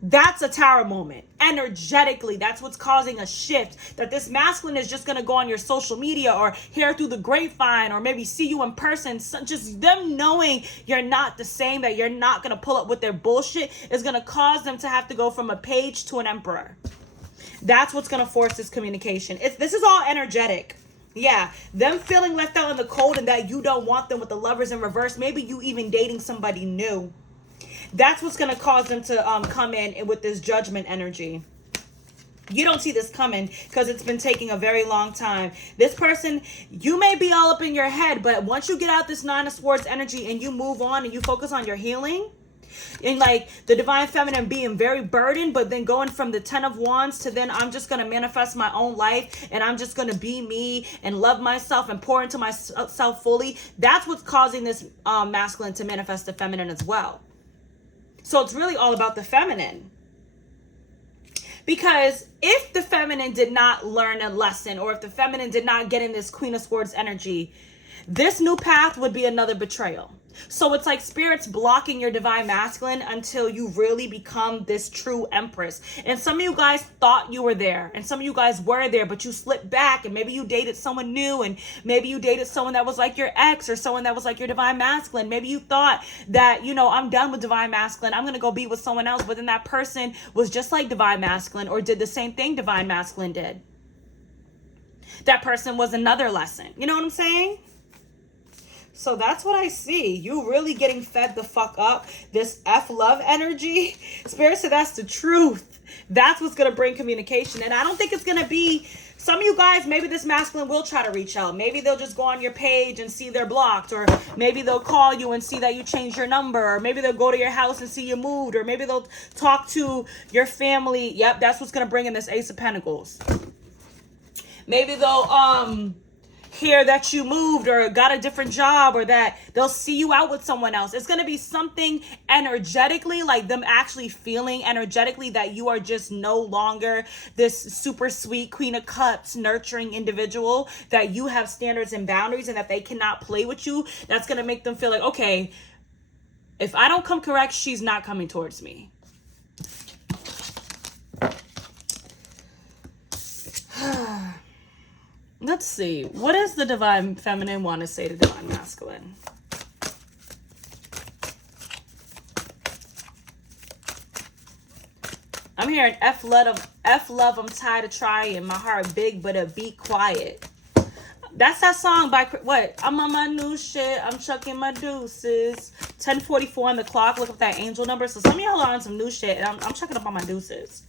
that's a tower moment. Energetically, that's what's causing a shift. That this masculine is just going to go on your social media or hear through the grapevine or maybe see you in person. So just them knowing you're not the same, that you're not going to pull up with their bullshit, is going to cause them to have to go from a page to an emperor. That's what's going to force this communication. This is all energetic. Yeah, them feeling left out in the cold and that you don't want them with the Lovers in reverse. Maybe you even dating somebody new. That's what's going to cause them to come in with this judgment energy. You don't see this coming because it's been taking a very long time. This person, you may be all up in your head, but once you get out this Nine of Swords energy and you move on and you focus on your healing, and like the divine feminine being very burdened, but then going from the 10 of Wands to then I'm just going to manifest my own life and I'm just going to be me and love myself and pour into myself fully. That's what's causing this masculine to manifest the feminine as well. So it's really all about the feminine. Because if the feminine did not learn a lesson, or if the feminine did not get in this Queen of Swords energy, this new path would be another betrayal. So it's like Spirit's blocking your divine masculine until you really become this true empress. And some of you guys thought you were there, and some of you guys were there, but you slipped back, and maybe you dated someone new, and maybe you dated someone that was like your ex or someone that was like your divine masculine. Maybe you thought that, you know, I'm done with divine masculine, I'm going to go be with someone else, but then that person was just like divine masculine or did the same thing divine masculine did. That person was another lesson. You know what I'm saying? So that's what I see. You really getting fed the fuck up. This F-love energy. Spirit said that's the truth. That's what's going to bring communication. And I don't think it's going to be... Some of you guys, maybe this masculine will try to reach out. Maybe they'll just go on your page and see they're blocked. Or maybe they'll call you and see that you changed your number. Or maybe they'll go to your house and see you moved. Or maybe they'll talk to your family. Yep, that's what's going to bring in this Ace of Pentacles. Maybe they'll... hear that you moved or got a different job, or that they'll see you out with someone else. It's going to be something energetically, like them actually feeling energetically that you are just no longer this super sweet Queen of Cups nurturing individual, that you have standards and boundaries and that they cannot play with you. That's going to make them feel like, okay, if I don't come correct, she's not coming towards me. Let's see. What does the divine feminine want to say to divine masculine? I'm hearing F love, I'm tired of trying. My heart big, but a beat quiet. That's that song by, what? I'm on my new shit. I'm chucking my deuces. 10:44 on the clock. Look up that angel number. So some of y'all are on some new shit, and I'm chucking up on my deuces.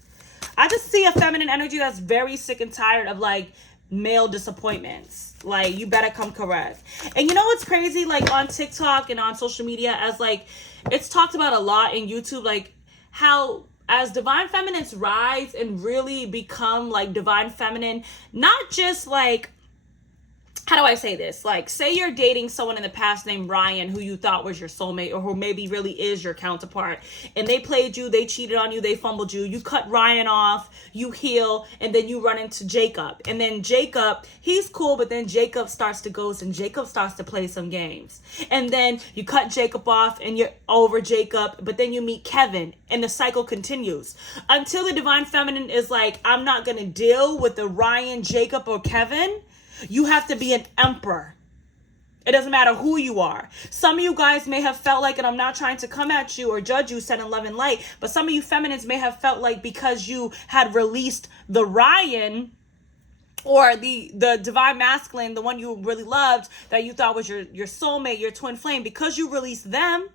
I just see a feminine energy that's very sick and tired of, like, male disappointments. Like, you better come correct. And you know what's crazy? Like, on TikTok and on social media, as, like, it's talked about a lot in YouTube, like, how as divine feminines rise and really become, like, divine feminine, not just, like, how do I say this? Like, say you're dating someone in the past named Ryan who you thought was your soulmate, or who maybe really is your counterpart, and they played you, they cheated on you, they fumbled you, you cut Ryan off, you heal, and then you run into Jacob. And then Jacob, he's cool, but then Jacob starts to ghost, and Jacob starts to play some games. And then you cut Jacob off and you're over Jacob, but then you meet Kevin, and the cycle continues until the divine feminine is like, I'm not going to deal with the Ryan, Jacob, or Kevin. You have to be an emperor. It doesn't matter who you are. Some of you guys may have felt like, and I'm not trying to come at you or judge you, send in love and light, but some of you feminines may have felt like because you had released the Ryan or the divine masculine, the one you really loved, that you thought was your soulmate, your twin flame, because you released them,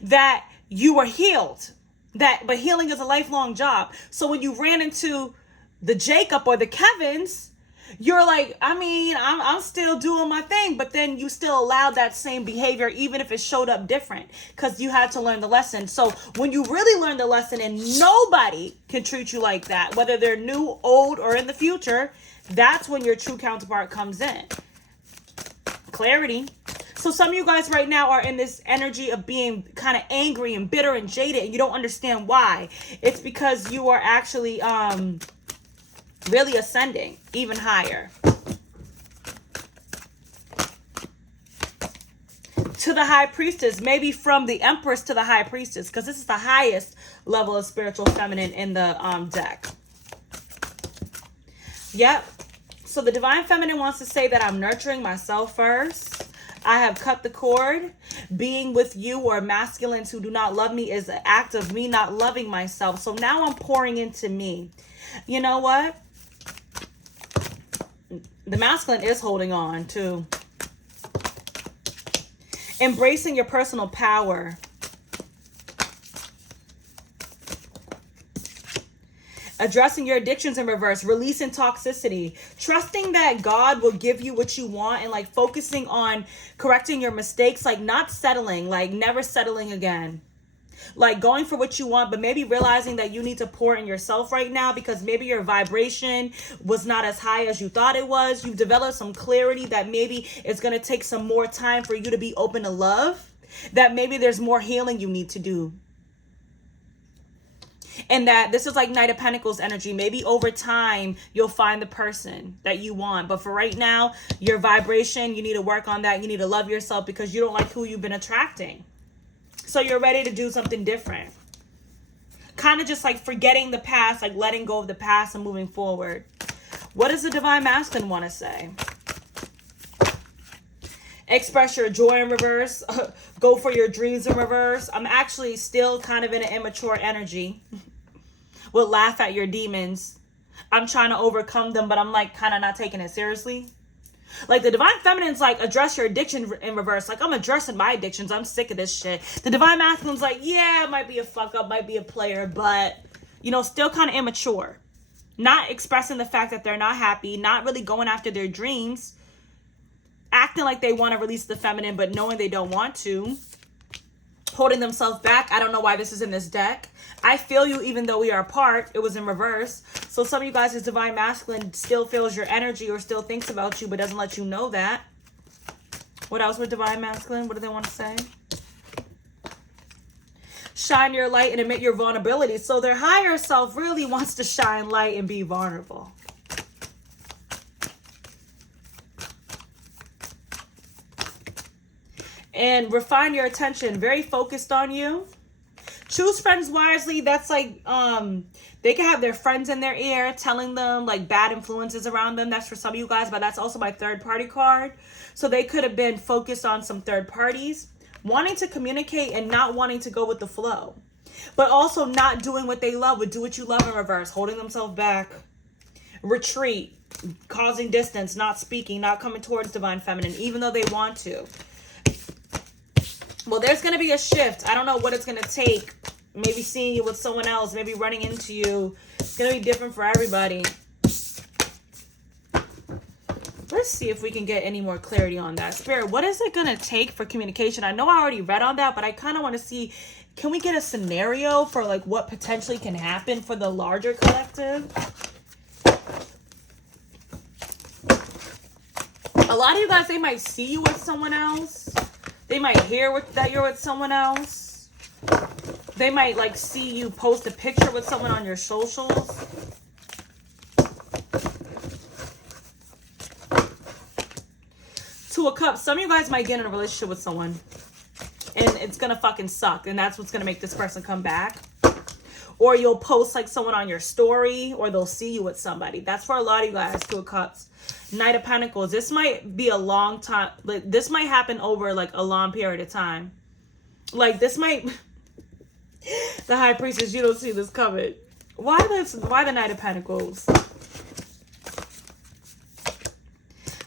that you were healed. But healing is a lifelong job. So when you ran into the Jacob or the Kevins, you're like, I mean, I'm still doing my thing, but then you still allowed that same behavior, even if it showed up different, because you had to learn the lesson. So when you really learn the lesson, and nobody can treat you like that, whether they're new, old, or in the future, that's when your true counterpart comes in. Clarity. So some of you guys right now are in this energy of being kind of angry and bitter and jaded, and you don't understand why. It's because you are actually really ascending even higher to the high priestess, maybe from the empress to the high priestess, because this is the highest level of spiritual feminine in the deck. Yep. So the divine feminine wants to say that I'm nurturing myself first. I have cut the cord. Being with you or masculines who do not love me is an act of me not loving myself. So now I'm pouring into me. You know what? The masculine is holding on to embracing your personal power. Addressing your addictions in reverse, releasing toxicity, trusting that God will give you what you want, and like focusing on correcting your mistakes, like not settling, like never settling again. Like going for what you want, but maybe realizing that you need to pour in yourself right now because maybe your vibration was not as high as you thought it was. You've developed some clarity that maybe it's going to take some more time for you to be open to love, that maybe there's more healing you need to do. And that this is like Knight of Pentacles energy. Maybe over time, you'll find the person that you want. But for right now, your vibration, you need to work on that. You need to love yourself because you don't like who you've been attracting. So you're ready to do something different. Kind of just like forgetting the past, like letting go of the past and moving forward. What does the divine masculine want to say? Express your joy in reverse. Go for your dreams in reverse. I'm actually still kind of in an immature energy. Will laugh at your demons. I'm trying to overcome them, but I'm like kind of not taking it seriously. Like the divine feminine's like, address your addiction in reverse. Like, I'm addressing my addictions. I'm sick of this shit. The divine masculine's like, yeah, it might be a fuck up, might be a player, but, you know, still kind of immature. Not expressing the fact that they're not happy, not really going after their dreams, acting like they want to release the feminine, but knowing they don't want to, holding themselves back. I don't know why this is in this deck. I feel you even though we are apart. It was in reverse. So some of you guys' divine masculine still feels your energy or still thinks about you, but doesn't let you know that. What else with divine masculine? What do they want to say? Shine your light and admit your vulnerability. So their higher self really wants to shine light and be vulnerable. And refine your attention. Very focused on you. Choose friends wisely. That's like, they can have their friends in their ear telling them like bad influences around them. That's for some of you guys, but that's also my third party card. So they could have been focused on some third parties, wanting to communicate and not wanting to go with the flow. But also not doing what they love would do what you love in reverse. Holding themselves back. Retreat. Causing distance. Not speaking. Not coming towards divine feminine. Even though they want to. Well, there's going to be a shift. I don't know what it's going to take. Maybe seeing you with someone else. Maybe running into you. It's going to be different for everybody. Let's see if we can get any more clarity on that. Spirit, what is it going to take for communication? I know I already read on that, but I kind of want to see, can we get a scenario for like what potentially can happen for the larger collective? A lot of you guys, they might see you with someone else. They might hear that you're with someone else. They might like see you post a picture with someone on your socials. Two of Cups. Some of you guys might get in a relationship with someone and it's gonna fucking suck, and that's what's gonna make this person come back. Or you'll post like someone on your story, or they'll see you with somebody. That's for a lot of you guys. Two of Cups. Knight of Pentacles. This might be a long time. Like this might happen over like a long period of time. Like this might. The High Priestess. You don't see this coming. Why this? Why the Knight of Pentacles?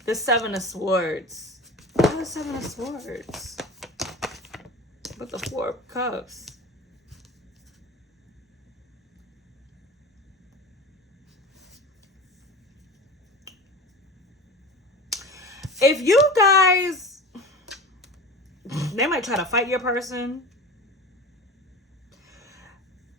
The Seven of Swords. Why the Seven of Swords? But the Four of Cups. If you guys, they might try to fight your person.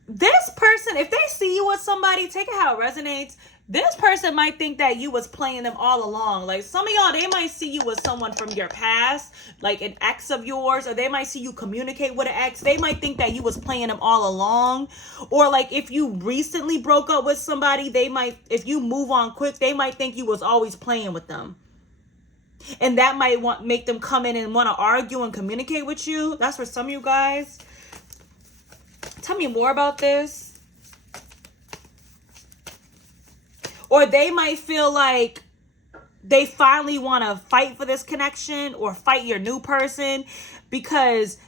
This person, if they see you with somebody, take it how it resonates. This person might think that you was playing them all along. Like some of y'all, they might see you with someone from your past, like an ex of yours, or they might see you communicate with an ex. They might think that you was playing them all along. Or like if you recently broke up with somebody, they might, if you move on quick, they might think you was always playing with them. And that might make them come in and want to argue and communicate with you. That's for some of you guys. Tell me more about this. Or they might feel like they finally want to fight for this connection or fight your new person because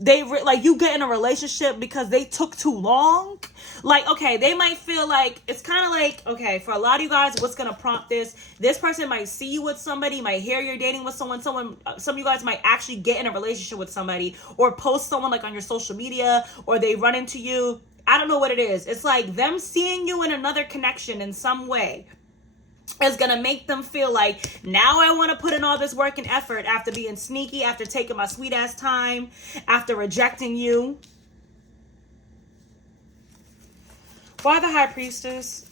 they like you get in a relationship because they took too long. Like, okay, they might feel like it's kind of like, okay, for a lot of you guys, what's going to prompt this? This person might see you with somebody, might hear you're dating with someone. Some of you guys might actually get in a relationship with somebody or post someone like on your social media, or they run into you. I don't know what it is. It's like them seeing you in another connection in some way is going to make them feel like, now I want to put in all this work and effort after being sneaky, after taking my sweet ass time, after rejecting you. Why the High Priestess?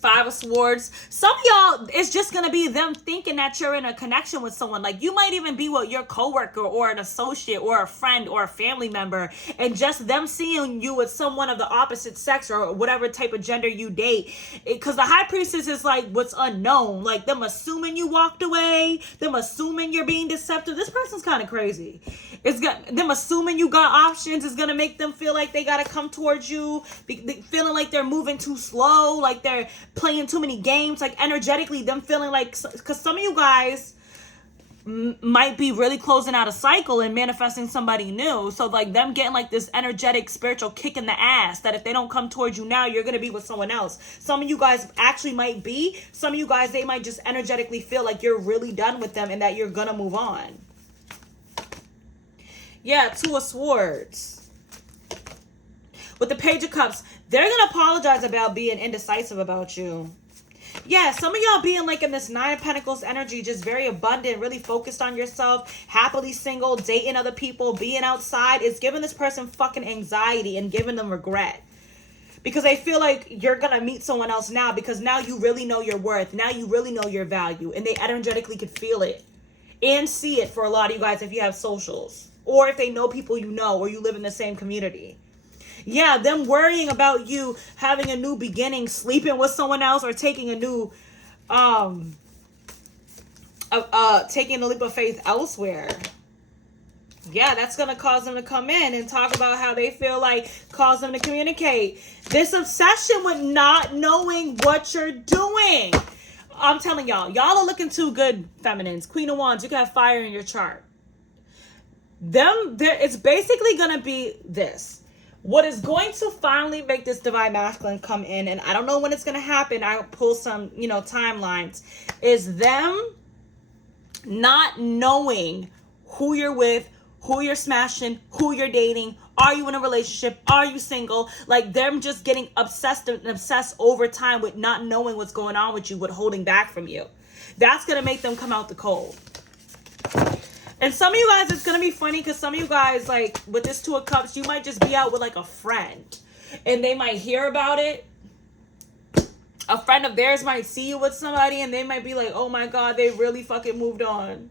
Five of Swords. Some of y'all, it's just going to be them thinking that you're in a connection with someone. Like you might even be with your coworker or an associate or a friend or a family member, and just them seeing you with someone of the opposite sex or whatever type of gender you date. Because the High Priestess is like what's unknown. Like them assuming you walked away, them assuming you're being deceptive. This person's kind of crazy. Them assuming you got options is going to make them feel like they got to come towards you, feeling like they're moving too slow, like they're playing too many games, like energetically them feeling like, because some of you guys might be really closing out a cycle and manifesting somebody new. So like them getting like this energetic spiritual kick in the ass that if they don't come towards you now, you're going to be with someone else. Some of you guys actually might be. Some of you guys, they might just energetically feel like you're really done with them and that you're going to move on. Yeah, Two of Swords. With the Page of Cups, they're going to apologize about being indecisive about you. Yeah, some of y'all being like in this Nine of Pentacles energy, just very abundant, really focused on yourself, happily single, dating other people, being outside. It's giving this person fucking anxiety and giving them regret. Because they feel like you're going to meet someone else now because now you really know your worth. Now you really know your value. And they energetically could feel it and see it for a lot of you guys if you have socials. Or if they know people you know or you live in the same community. Yeah, them worrying about you having a new beginning, sleeping with someone else, or taking a new, taking a leap of faith elsewhere. Yeah, that's going to cause them to come in and talk about how they feel like, cause them to communicate. This obsession with not knowing what you're doing. I'm telling y'all are looking too good, feminines. Queen of Wands, you can have fire in your chart. It's basically going to be this. What is going to finally make this divine masculine come in, and I don't know when it's going to happen, I'll pull some, timelines, is them not knowing who you're with, who you're smashing, who you're dating. Are you in a relationship? Are you single? Like, them just getting obsessed over time with not knowing what's going on with you, with holding back from you. That's going to make them come out the cold. And some of you guys, it's going to be funny because some of you guys, like, with this Two of Cups, you might just be out with, like, a friend. And they might hear about it. A friend of theirs might see you with somebody and they might be like, oh my God, they really fucking moved on.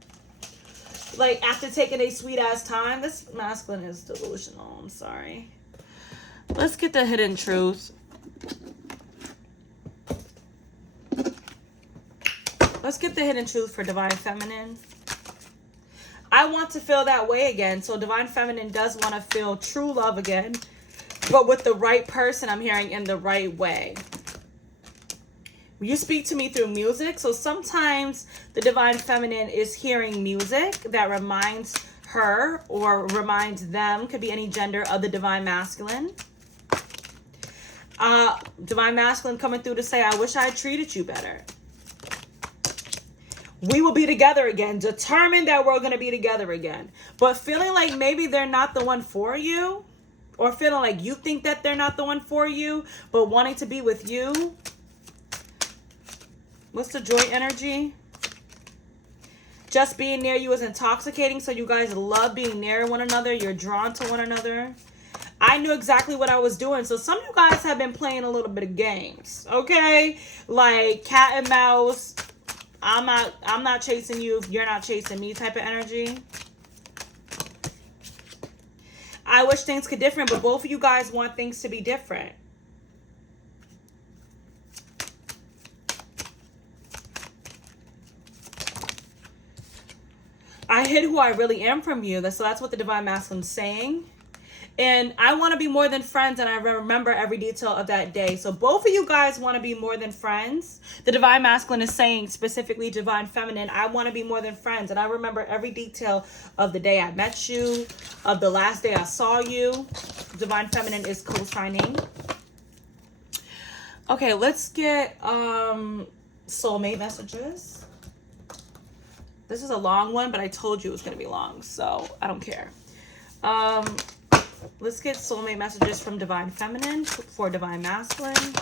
Like, after taking a sweet-ass time. This masculine is delusional. I'm sorry. Let's get the hidden truth. Let's get the hidden truth for Divine Feminine. I want to feel that way again. So Divine Feminine does want to feel true love again, but with the right person, I'm hearing, in the right way. You speak to me through music. So sometimes the Divine Feminine is hearing music that reminds her or reminds them, could be any gender, of the Divine Masculine. Divine Masculine coming through to say, I wish I had treated you better. We will be together again. Determined that we're going to be together again. But feeling like maybe they're not the one for you. Or feeling like you think that they're not the one for you, but wanting to be with you. What's the joy energy? Just being near you is intoxicating. So you guys love being near one another. You're drawn to one another. I knew exactly what I was doing. So some of you guys have been playing a little bit of games. Okay? Like cat and mouse. I'm not chasing you if you're not chasing me type of energy. I wish things could be different, but both of you guys want things to be different. I hid who I really am from you. So that's what the Divine Masculine's saying. And I want to be more than friends, and I remember every detail of that day. So both of you guys want to be more than friends. The Divine Masculine is saying, specifically Divine Feminine, I want to be more than friends. And I remember every detail of the day I met you, of the last day I saw you. Divine Feminine is co-signing. Okay, let's get soulmate messages. This is a long one, but I told you it was going to be long, so I don't care. Let's get soulmate messages from Divine Feminine for Divine Masculine.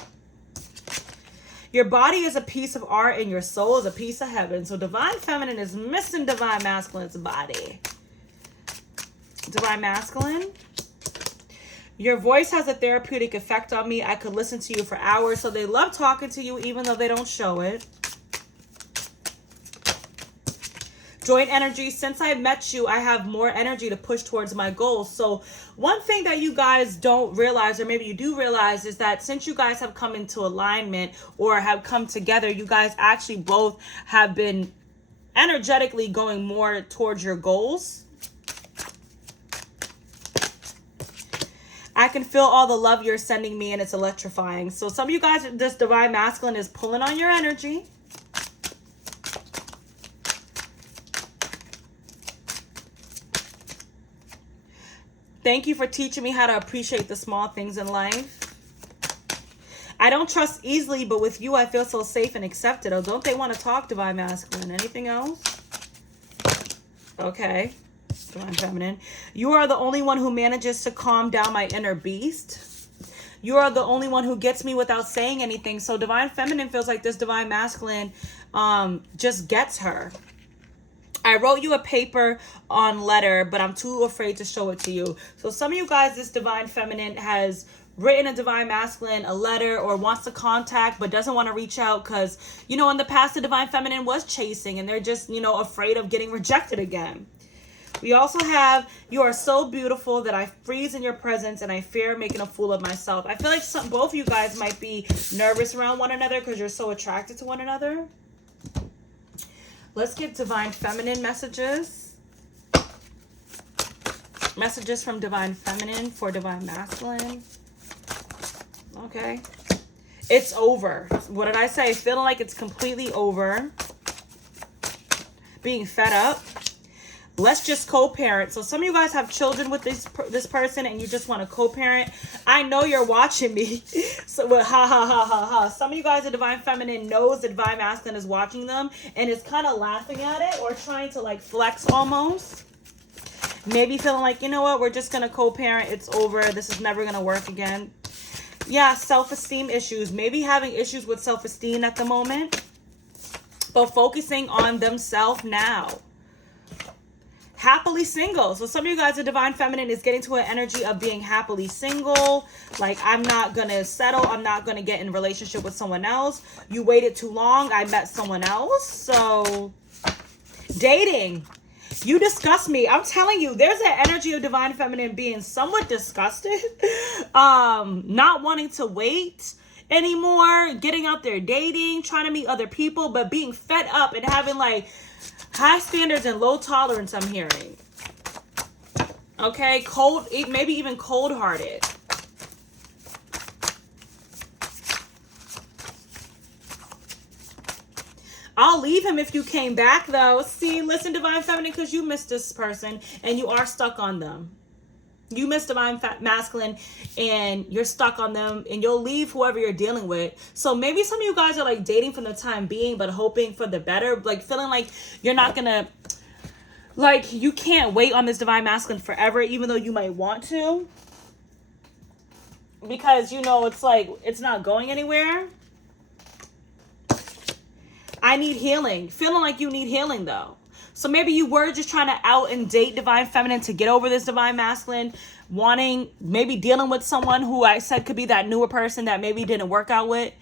Your body is a piece of art and your soul is a piece of heaven. So Divine Feminine is missing Divine Masculine's body. Divine Masculine. Your voice has a therapeutic effect on me. I could listen to you for hours. So they love talking to you even though they don't show it. Joint energy, since I met you, I have more energy to push towards my goals. So one thing that you guys don't realize, or maybe you do realize, is that since you guys have come into alignment or have come together, you guys actually both have been energetically going more towards your goals. I can feel all the love you're sending me and it's electrifying. So some of you guys, this Divine Masculine is pulling on your energy. Thank you for teaching me how to appreciate the small things in life. I don't trust easily, but with you, I feel so safe and accepted. Oh, don't they want to talk, Divine Masculine? Anything else? Okay. Divine Feminine. You are the only one who manages to calm down my inner beast. You are the only one who gets me without saying anything. So Divine Feminine feels like this Divine Masculine just gets her. I wrote you a paper on letter, but I'm too afraid to show it to you. So some of you guys, this Divine Feminine has written a Divine Masculine a letter or wants to contact but doesn't want to reach out because, you know, in the past the Divine Feminine was chasing and they're just, you know, afraid of getting rejected again. We also have, you are so beautiful that I freeze in your presence and I fear making a fool of myself. I feel like both of you guys might be nervous around one another because you're so attracted to one another. Let's get Divine Feminine messages. Messages from Divine Feminine for Divine Masculine. Okay. It's over. What did I say? Feeling like it's completely over. Being fed up. Let's just co-parent. So some of you guys have children with this person and you just want to co-parent. I know you're watching me. So ha ha ha ha ha. Some of you guys, the Divine Feminine knows the Divine Masculine is watching them and is kind of laughing at it or trying to like flex almost. Maybe feeling like, you know what, we're just going to co-parent. It's over. This is never going to work again. Yeah, self-esteem issues. Maybe having issues with self-esteem at the moment, but focusing on themselves now. Happily single. So some of you guys, the Divine Feminine is getting to an energy of being happily single. Like, I'm not going to settle. I'm not going to get in a relationship with someone else. You waited too long. I met someone else. So dating. You disgust me. I'm telling you, there's an energy of Divine Feminine being somewhat disgusted. Not wanting to wait anymore. Getting out there dating. Trying to meet other people. But being fed up and having like high standards and low tolerance, I'm hearing. Okay, cold, maybe even cold-hearted. I'll leave him if you came back, though. See, listen, Divine Feminine, because you missed this person and you are stuck on them. You miss Divine Masculine and you're stuck on them and you'll leave whoever you're dealing with. So maybe some of you guys are like dating for the time being, but hoping for the better, like feeling like you're not gonna, like you can't wait on this Divine Masculine forever, even though you might want to, because you know it's like it's not going anywhere. I need healing. Feeling like you need healing though. So maybe you were just trying to out and date Divine Feminine to get over this Divine Masculine, wanting, maybe dealing with someone who I said could be that newer person that maybe didn't work out with.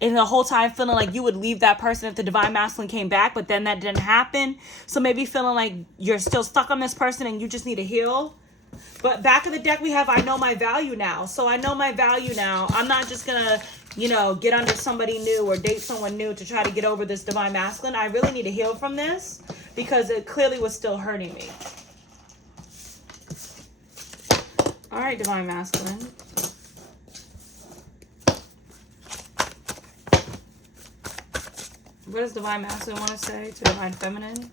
And the whole time feeling like you would leave that person if the Divine Masculine came back, but then that didn't happen. So maybe feeling like you're still stuck on this person and you just need to heal. But back of the deck we have, I know my value now. So I know my value now. I'm not just going to, you know, get under somebody new or date someone new to try to get over this Divine Masculine. I really need to heal from this because it clearly was still hurting me. All right, Divine Masculine. What does Divine Masculine want to say to Divine Feminine?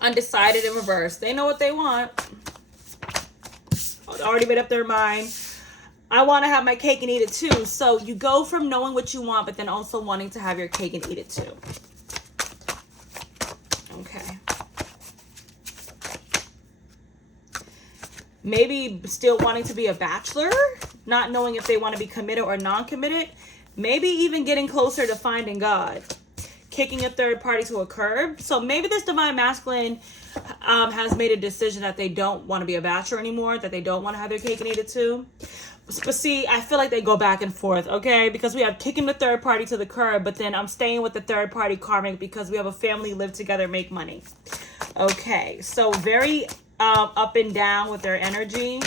Undecided in reverse. They know what they want. Already made up their mind. I want to have my cake and eat it too. So you go from knowing what you want, but then also wanting to have your cake and eat it too. Okay. Maybe still wanting to be a bachelor, not knowing if they want to be committed or non-committed. Maybe even getting closer to finding God. Kicking a third party to a curb. So maybe this Divine Masculine has made a decision that they don't want to be a bachelor anymore, that they don't want to have their cake and eat it too. But see, I feel like they go back and forth, okay? Because we have kicking the third party to the curb, but then I'm staying with the third party karmic because we have a family, live together, make money. Okay, so very up and down with their energy.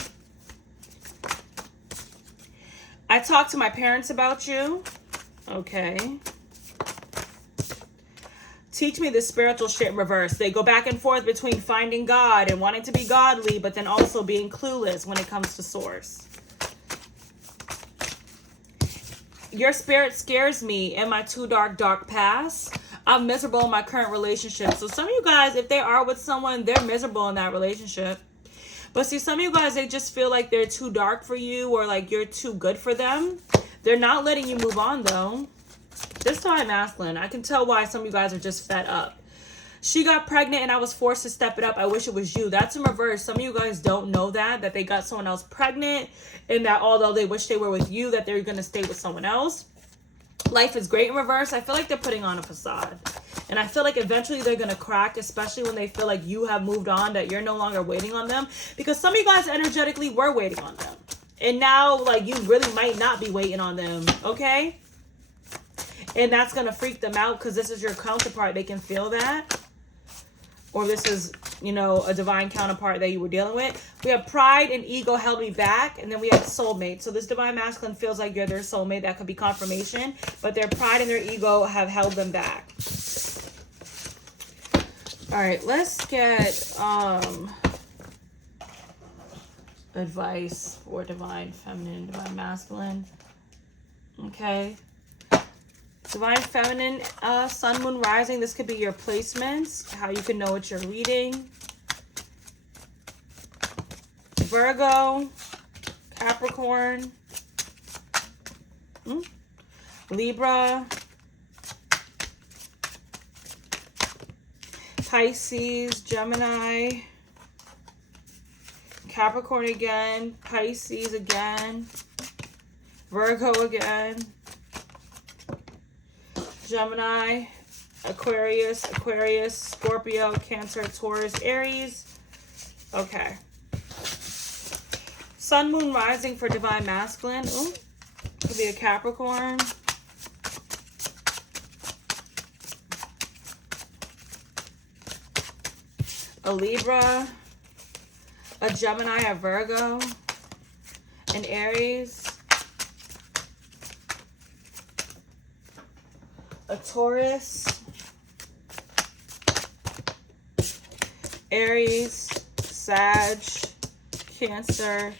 I talked to my parents about you. Okay. Teach me the spiritual shit in reverse. They go back and forth between finding God and wanting to be godly, but then also being clueless when it comes to source. Your spirit scares me in my too dark past. I'm miserable in my current relationship. So some of you guys, if they are with someone, they're miserable in that relationship. But see, some of you guys, they just feel like they're too dark for you or like you're too good for them. They're not letting you move on though. This Divine Masculine, I can tell why some of you guys are just fed up. She got pregnant and I was forced to step it up. I wish it was you. That's in reverse. Some of you guys don't know that they got someone else pregnant and that although they wish they were with you, that they're going to stay with someone else. Life is great in reverse. I feel like they're putting on a facade. And I feel like eventually they're going to crack, especially when they feel like you have moved on, that you're no longer waiting on them. Because some of you guys energetically were waiting on them. And now, like, you really might not be waiting on them, okay? And that's going to freak them out because this is your counterpart. They can feel that. Or this is, you know, a divine counterpart that you were dealing with. We have pride and ego held me back. And then we have soulmate. So this Divine Masculine feels like you're their soulmate. That could be confirmation. But their pride and their ego have held them back. All right, let's get... Advice for divine feminine, divine masculine. Okay. Divine feminine, sun, moon, rising. This could be your placements, how you can know what you're reading. Virgo, Capricorn, Libra, Pisces, Gemini, Capricorn again, Pisces again, Virgo again, Gemini, Aquarius, Scorpio, Cancer, Taurus, Aries. Okay. Sun, moon, rising for divine masculine. Ooh, could be a Capricorn. A Libra. A Gemini, a Virgo. An Aries. A Taurus. Aries. Sag. Cancer.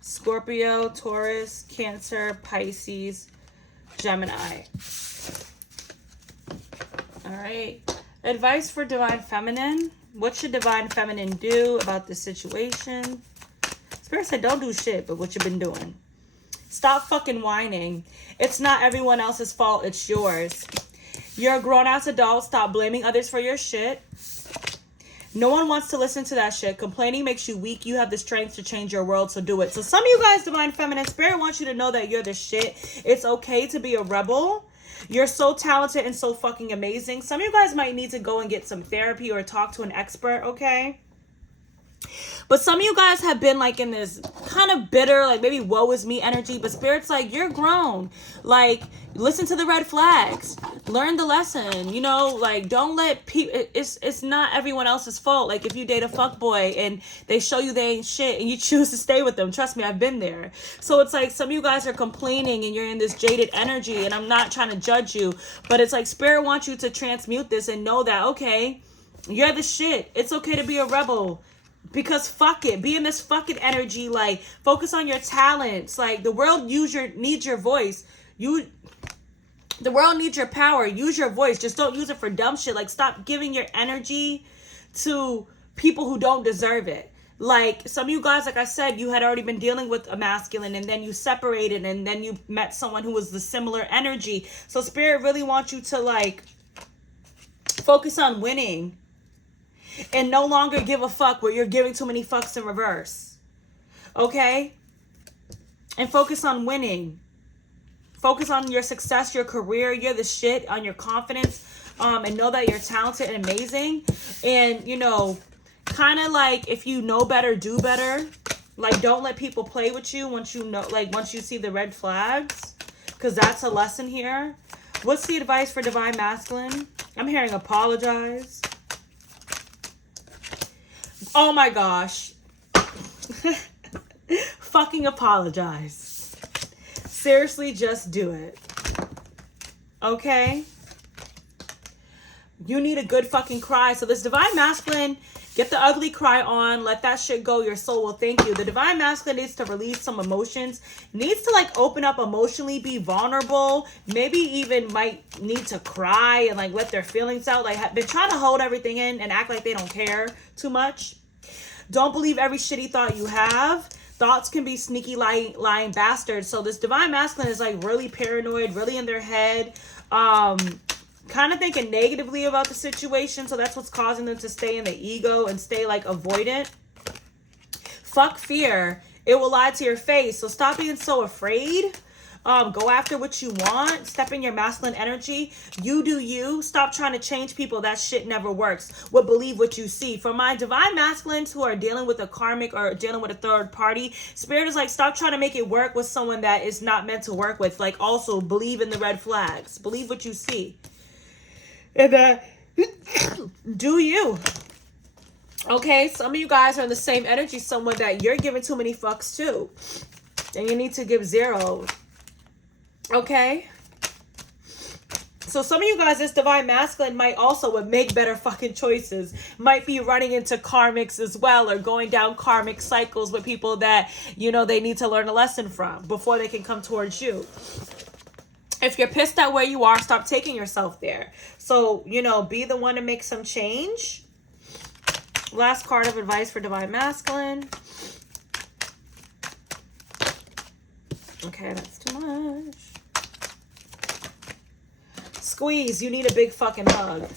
Scorpio, Taurus, Cancer, Pisces, Gemini. All right. Advice for divine feminine. What should divine feminine do about this situation? Spirit said don't do shit, but what you been doing. Stop fucking whining. It's not everyone else's fault. It's yours. You're a grown-ass adult. Stop blaming others for your shit. No one wants to listen to that shit. Complaining makes you weak. You have the strength to change your world, so do it. So some of you guys, divine feminine, spirit wants you to know that you're the shit. It's okay to be a rebel. You're so talented and so fucking amazing. Some of you guys might need to go and get some therapy or talk to an expert, okay? But some of you guys have been like in this kind of bitter, like maybe woe is me energy. But Spirit's like, you're grown. Like, listen to the red flags. Learn the lesson. You know, like, don't let people, it's not everyone else's fault. Like, if you date a fuckboy and they show you they ain't shit and you choose to stay with them. Trust me, I've been there. So it's like some of you guys are complaining and you're in this jaded energy. And I'm not trying to judge you. But it's like Spirit wants you to transmute this and know that, okay, you're the shit. It's okay to be a rebel. Because fuck it, be in this fucking energy, like focus on your talents. Like the world needs your voice. The world needs your power. Use your voice. Just don't use it for dumb shit. Like stop giving your energy to people who don't deserve it. Like some of you guys, like I said, you had already been dealing with a masculine and then you separated and then you met someone who was the similar energy. So Spirit really wants you to like focus on winning. And no longer give a fuck where you're giving too many fucks in reverse. Okay? And focus on winning. Focus on your success, your career. You're the shit, on your confidence. And know that you're talented and amazing. And, you know, kind of like if you know better, do better. Like, don't let people play with you once you know, like, once you see the red flags. Because that's a lesson here. What's the advice for divine masculine? I'm hearing apologize. Oh my gosh. Fucking apologize. Seriously, just do it. Okay? You need a good fucking cry. So this divine masculine, get the ugly cry on. Let that shit go. Your soul will thank you. The divine masculine needs to release some emotions. Needs to like open up emotionally, be vulnerable. Maybe even might need to cry and like let their feelings out. Like they're trying to hold everything in and act like they don't care too much. Don't believe every shitty thought you have. Thoughts can be sneaky, lying bastards. So this divine masculine is like really paranoid, really in their head, kind of thinking negatively about the situation. So that's what's causing them to stay in the ego and stay like avoidant. Fuck fear. It will lie to your face. So stop being so afraid. Go after what you want. Step in your masculine energy. You do you. Stop trying to change people. That shit never works. Believe what you see. For my divine masculines who are dealing with a karmic or dealing with a third party, Spirit is like, stop trying to make it work with someone that is not meant to work with. Like, also believe in the red flags. Believe what you see. And do you. Okay, some of you guys are in the same energy, someone that you're giving too many fucks to. And you need to give zero. Okay? So some of you guys, this divine masculine might also would make better fucking choices. Might be running into karmics as well, or going down karmic cycles with people that, you know, they need to learn a lesson from before they can come towards you. If you're pissed at where you are, stop taking yourself there. So, you know, be the one to make some change. Last card of advice for divine masculine. Okay, that's too much. Squeeze, you need a big fucking hug.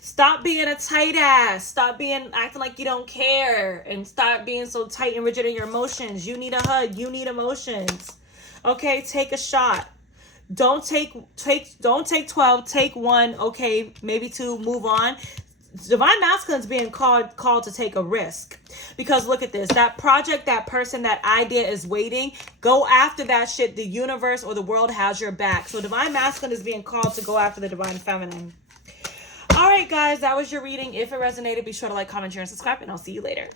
Stop being a tight ass. Stop acting like you don't care. And stop being so tight and rigid in your emotions. You need a hug. You need emotions. Okay, take a shot. Don't take 12, take 1, okay, maybe 2, move on. Divine masculine is being called to take a risk. Because look at this, that project, that person, that idea is waiting. Go after that shit. The universe or the world has your back. So divine masculine is being called to go after the divine feminine. All right, guys, that was your reading. If it resonated, be sure to like, comment, share, and subscribe, and I'll see you later.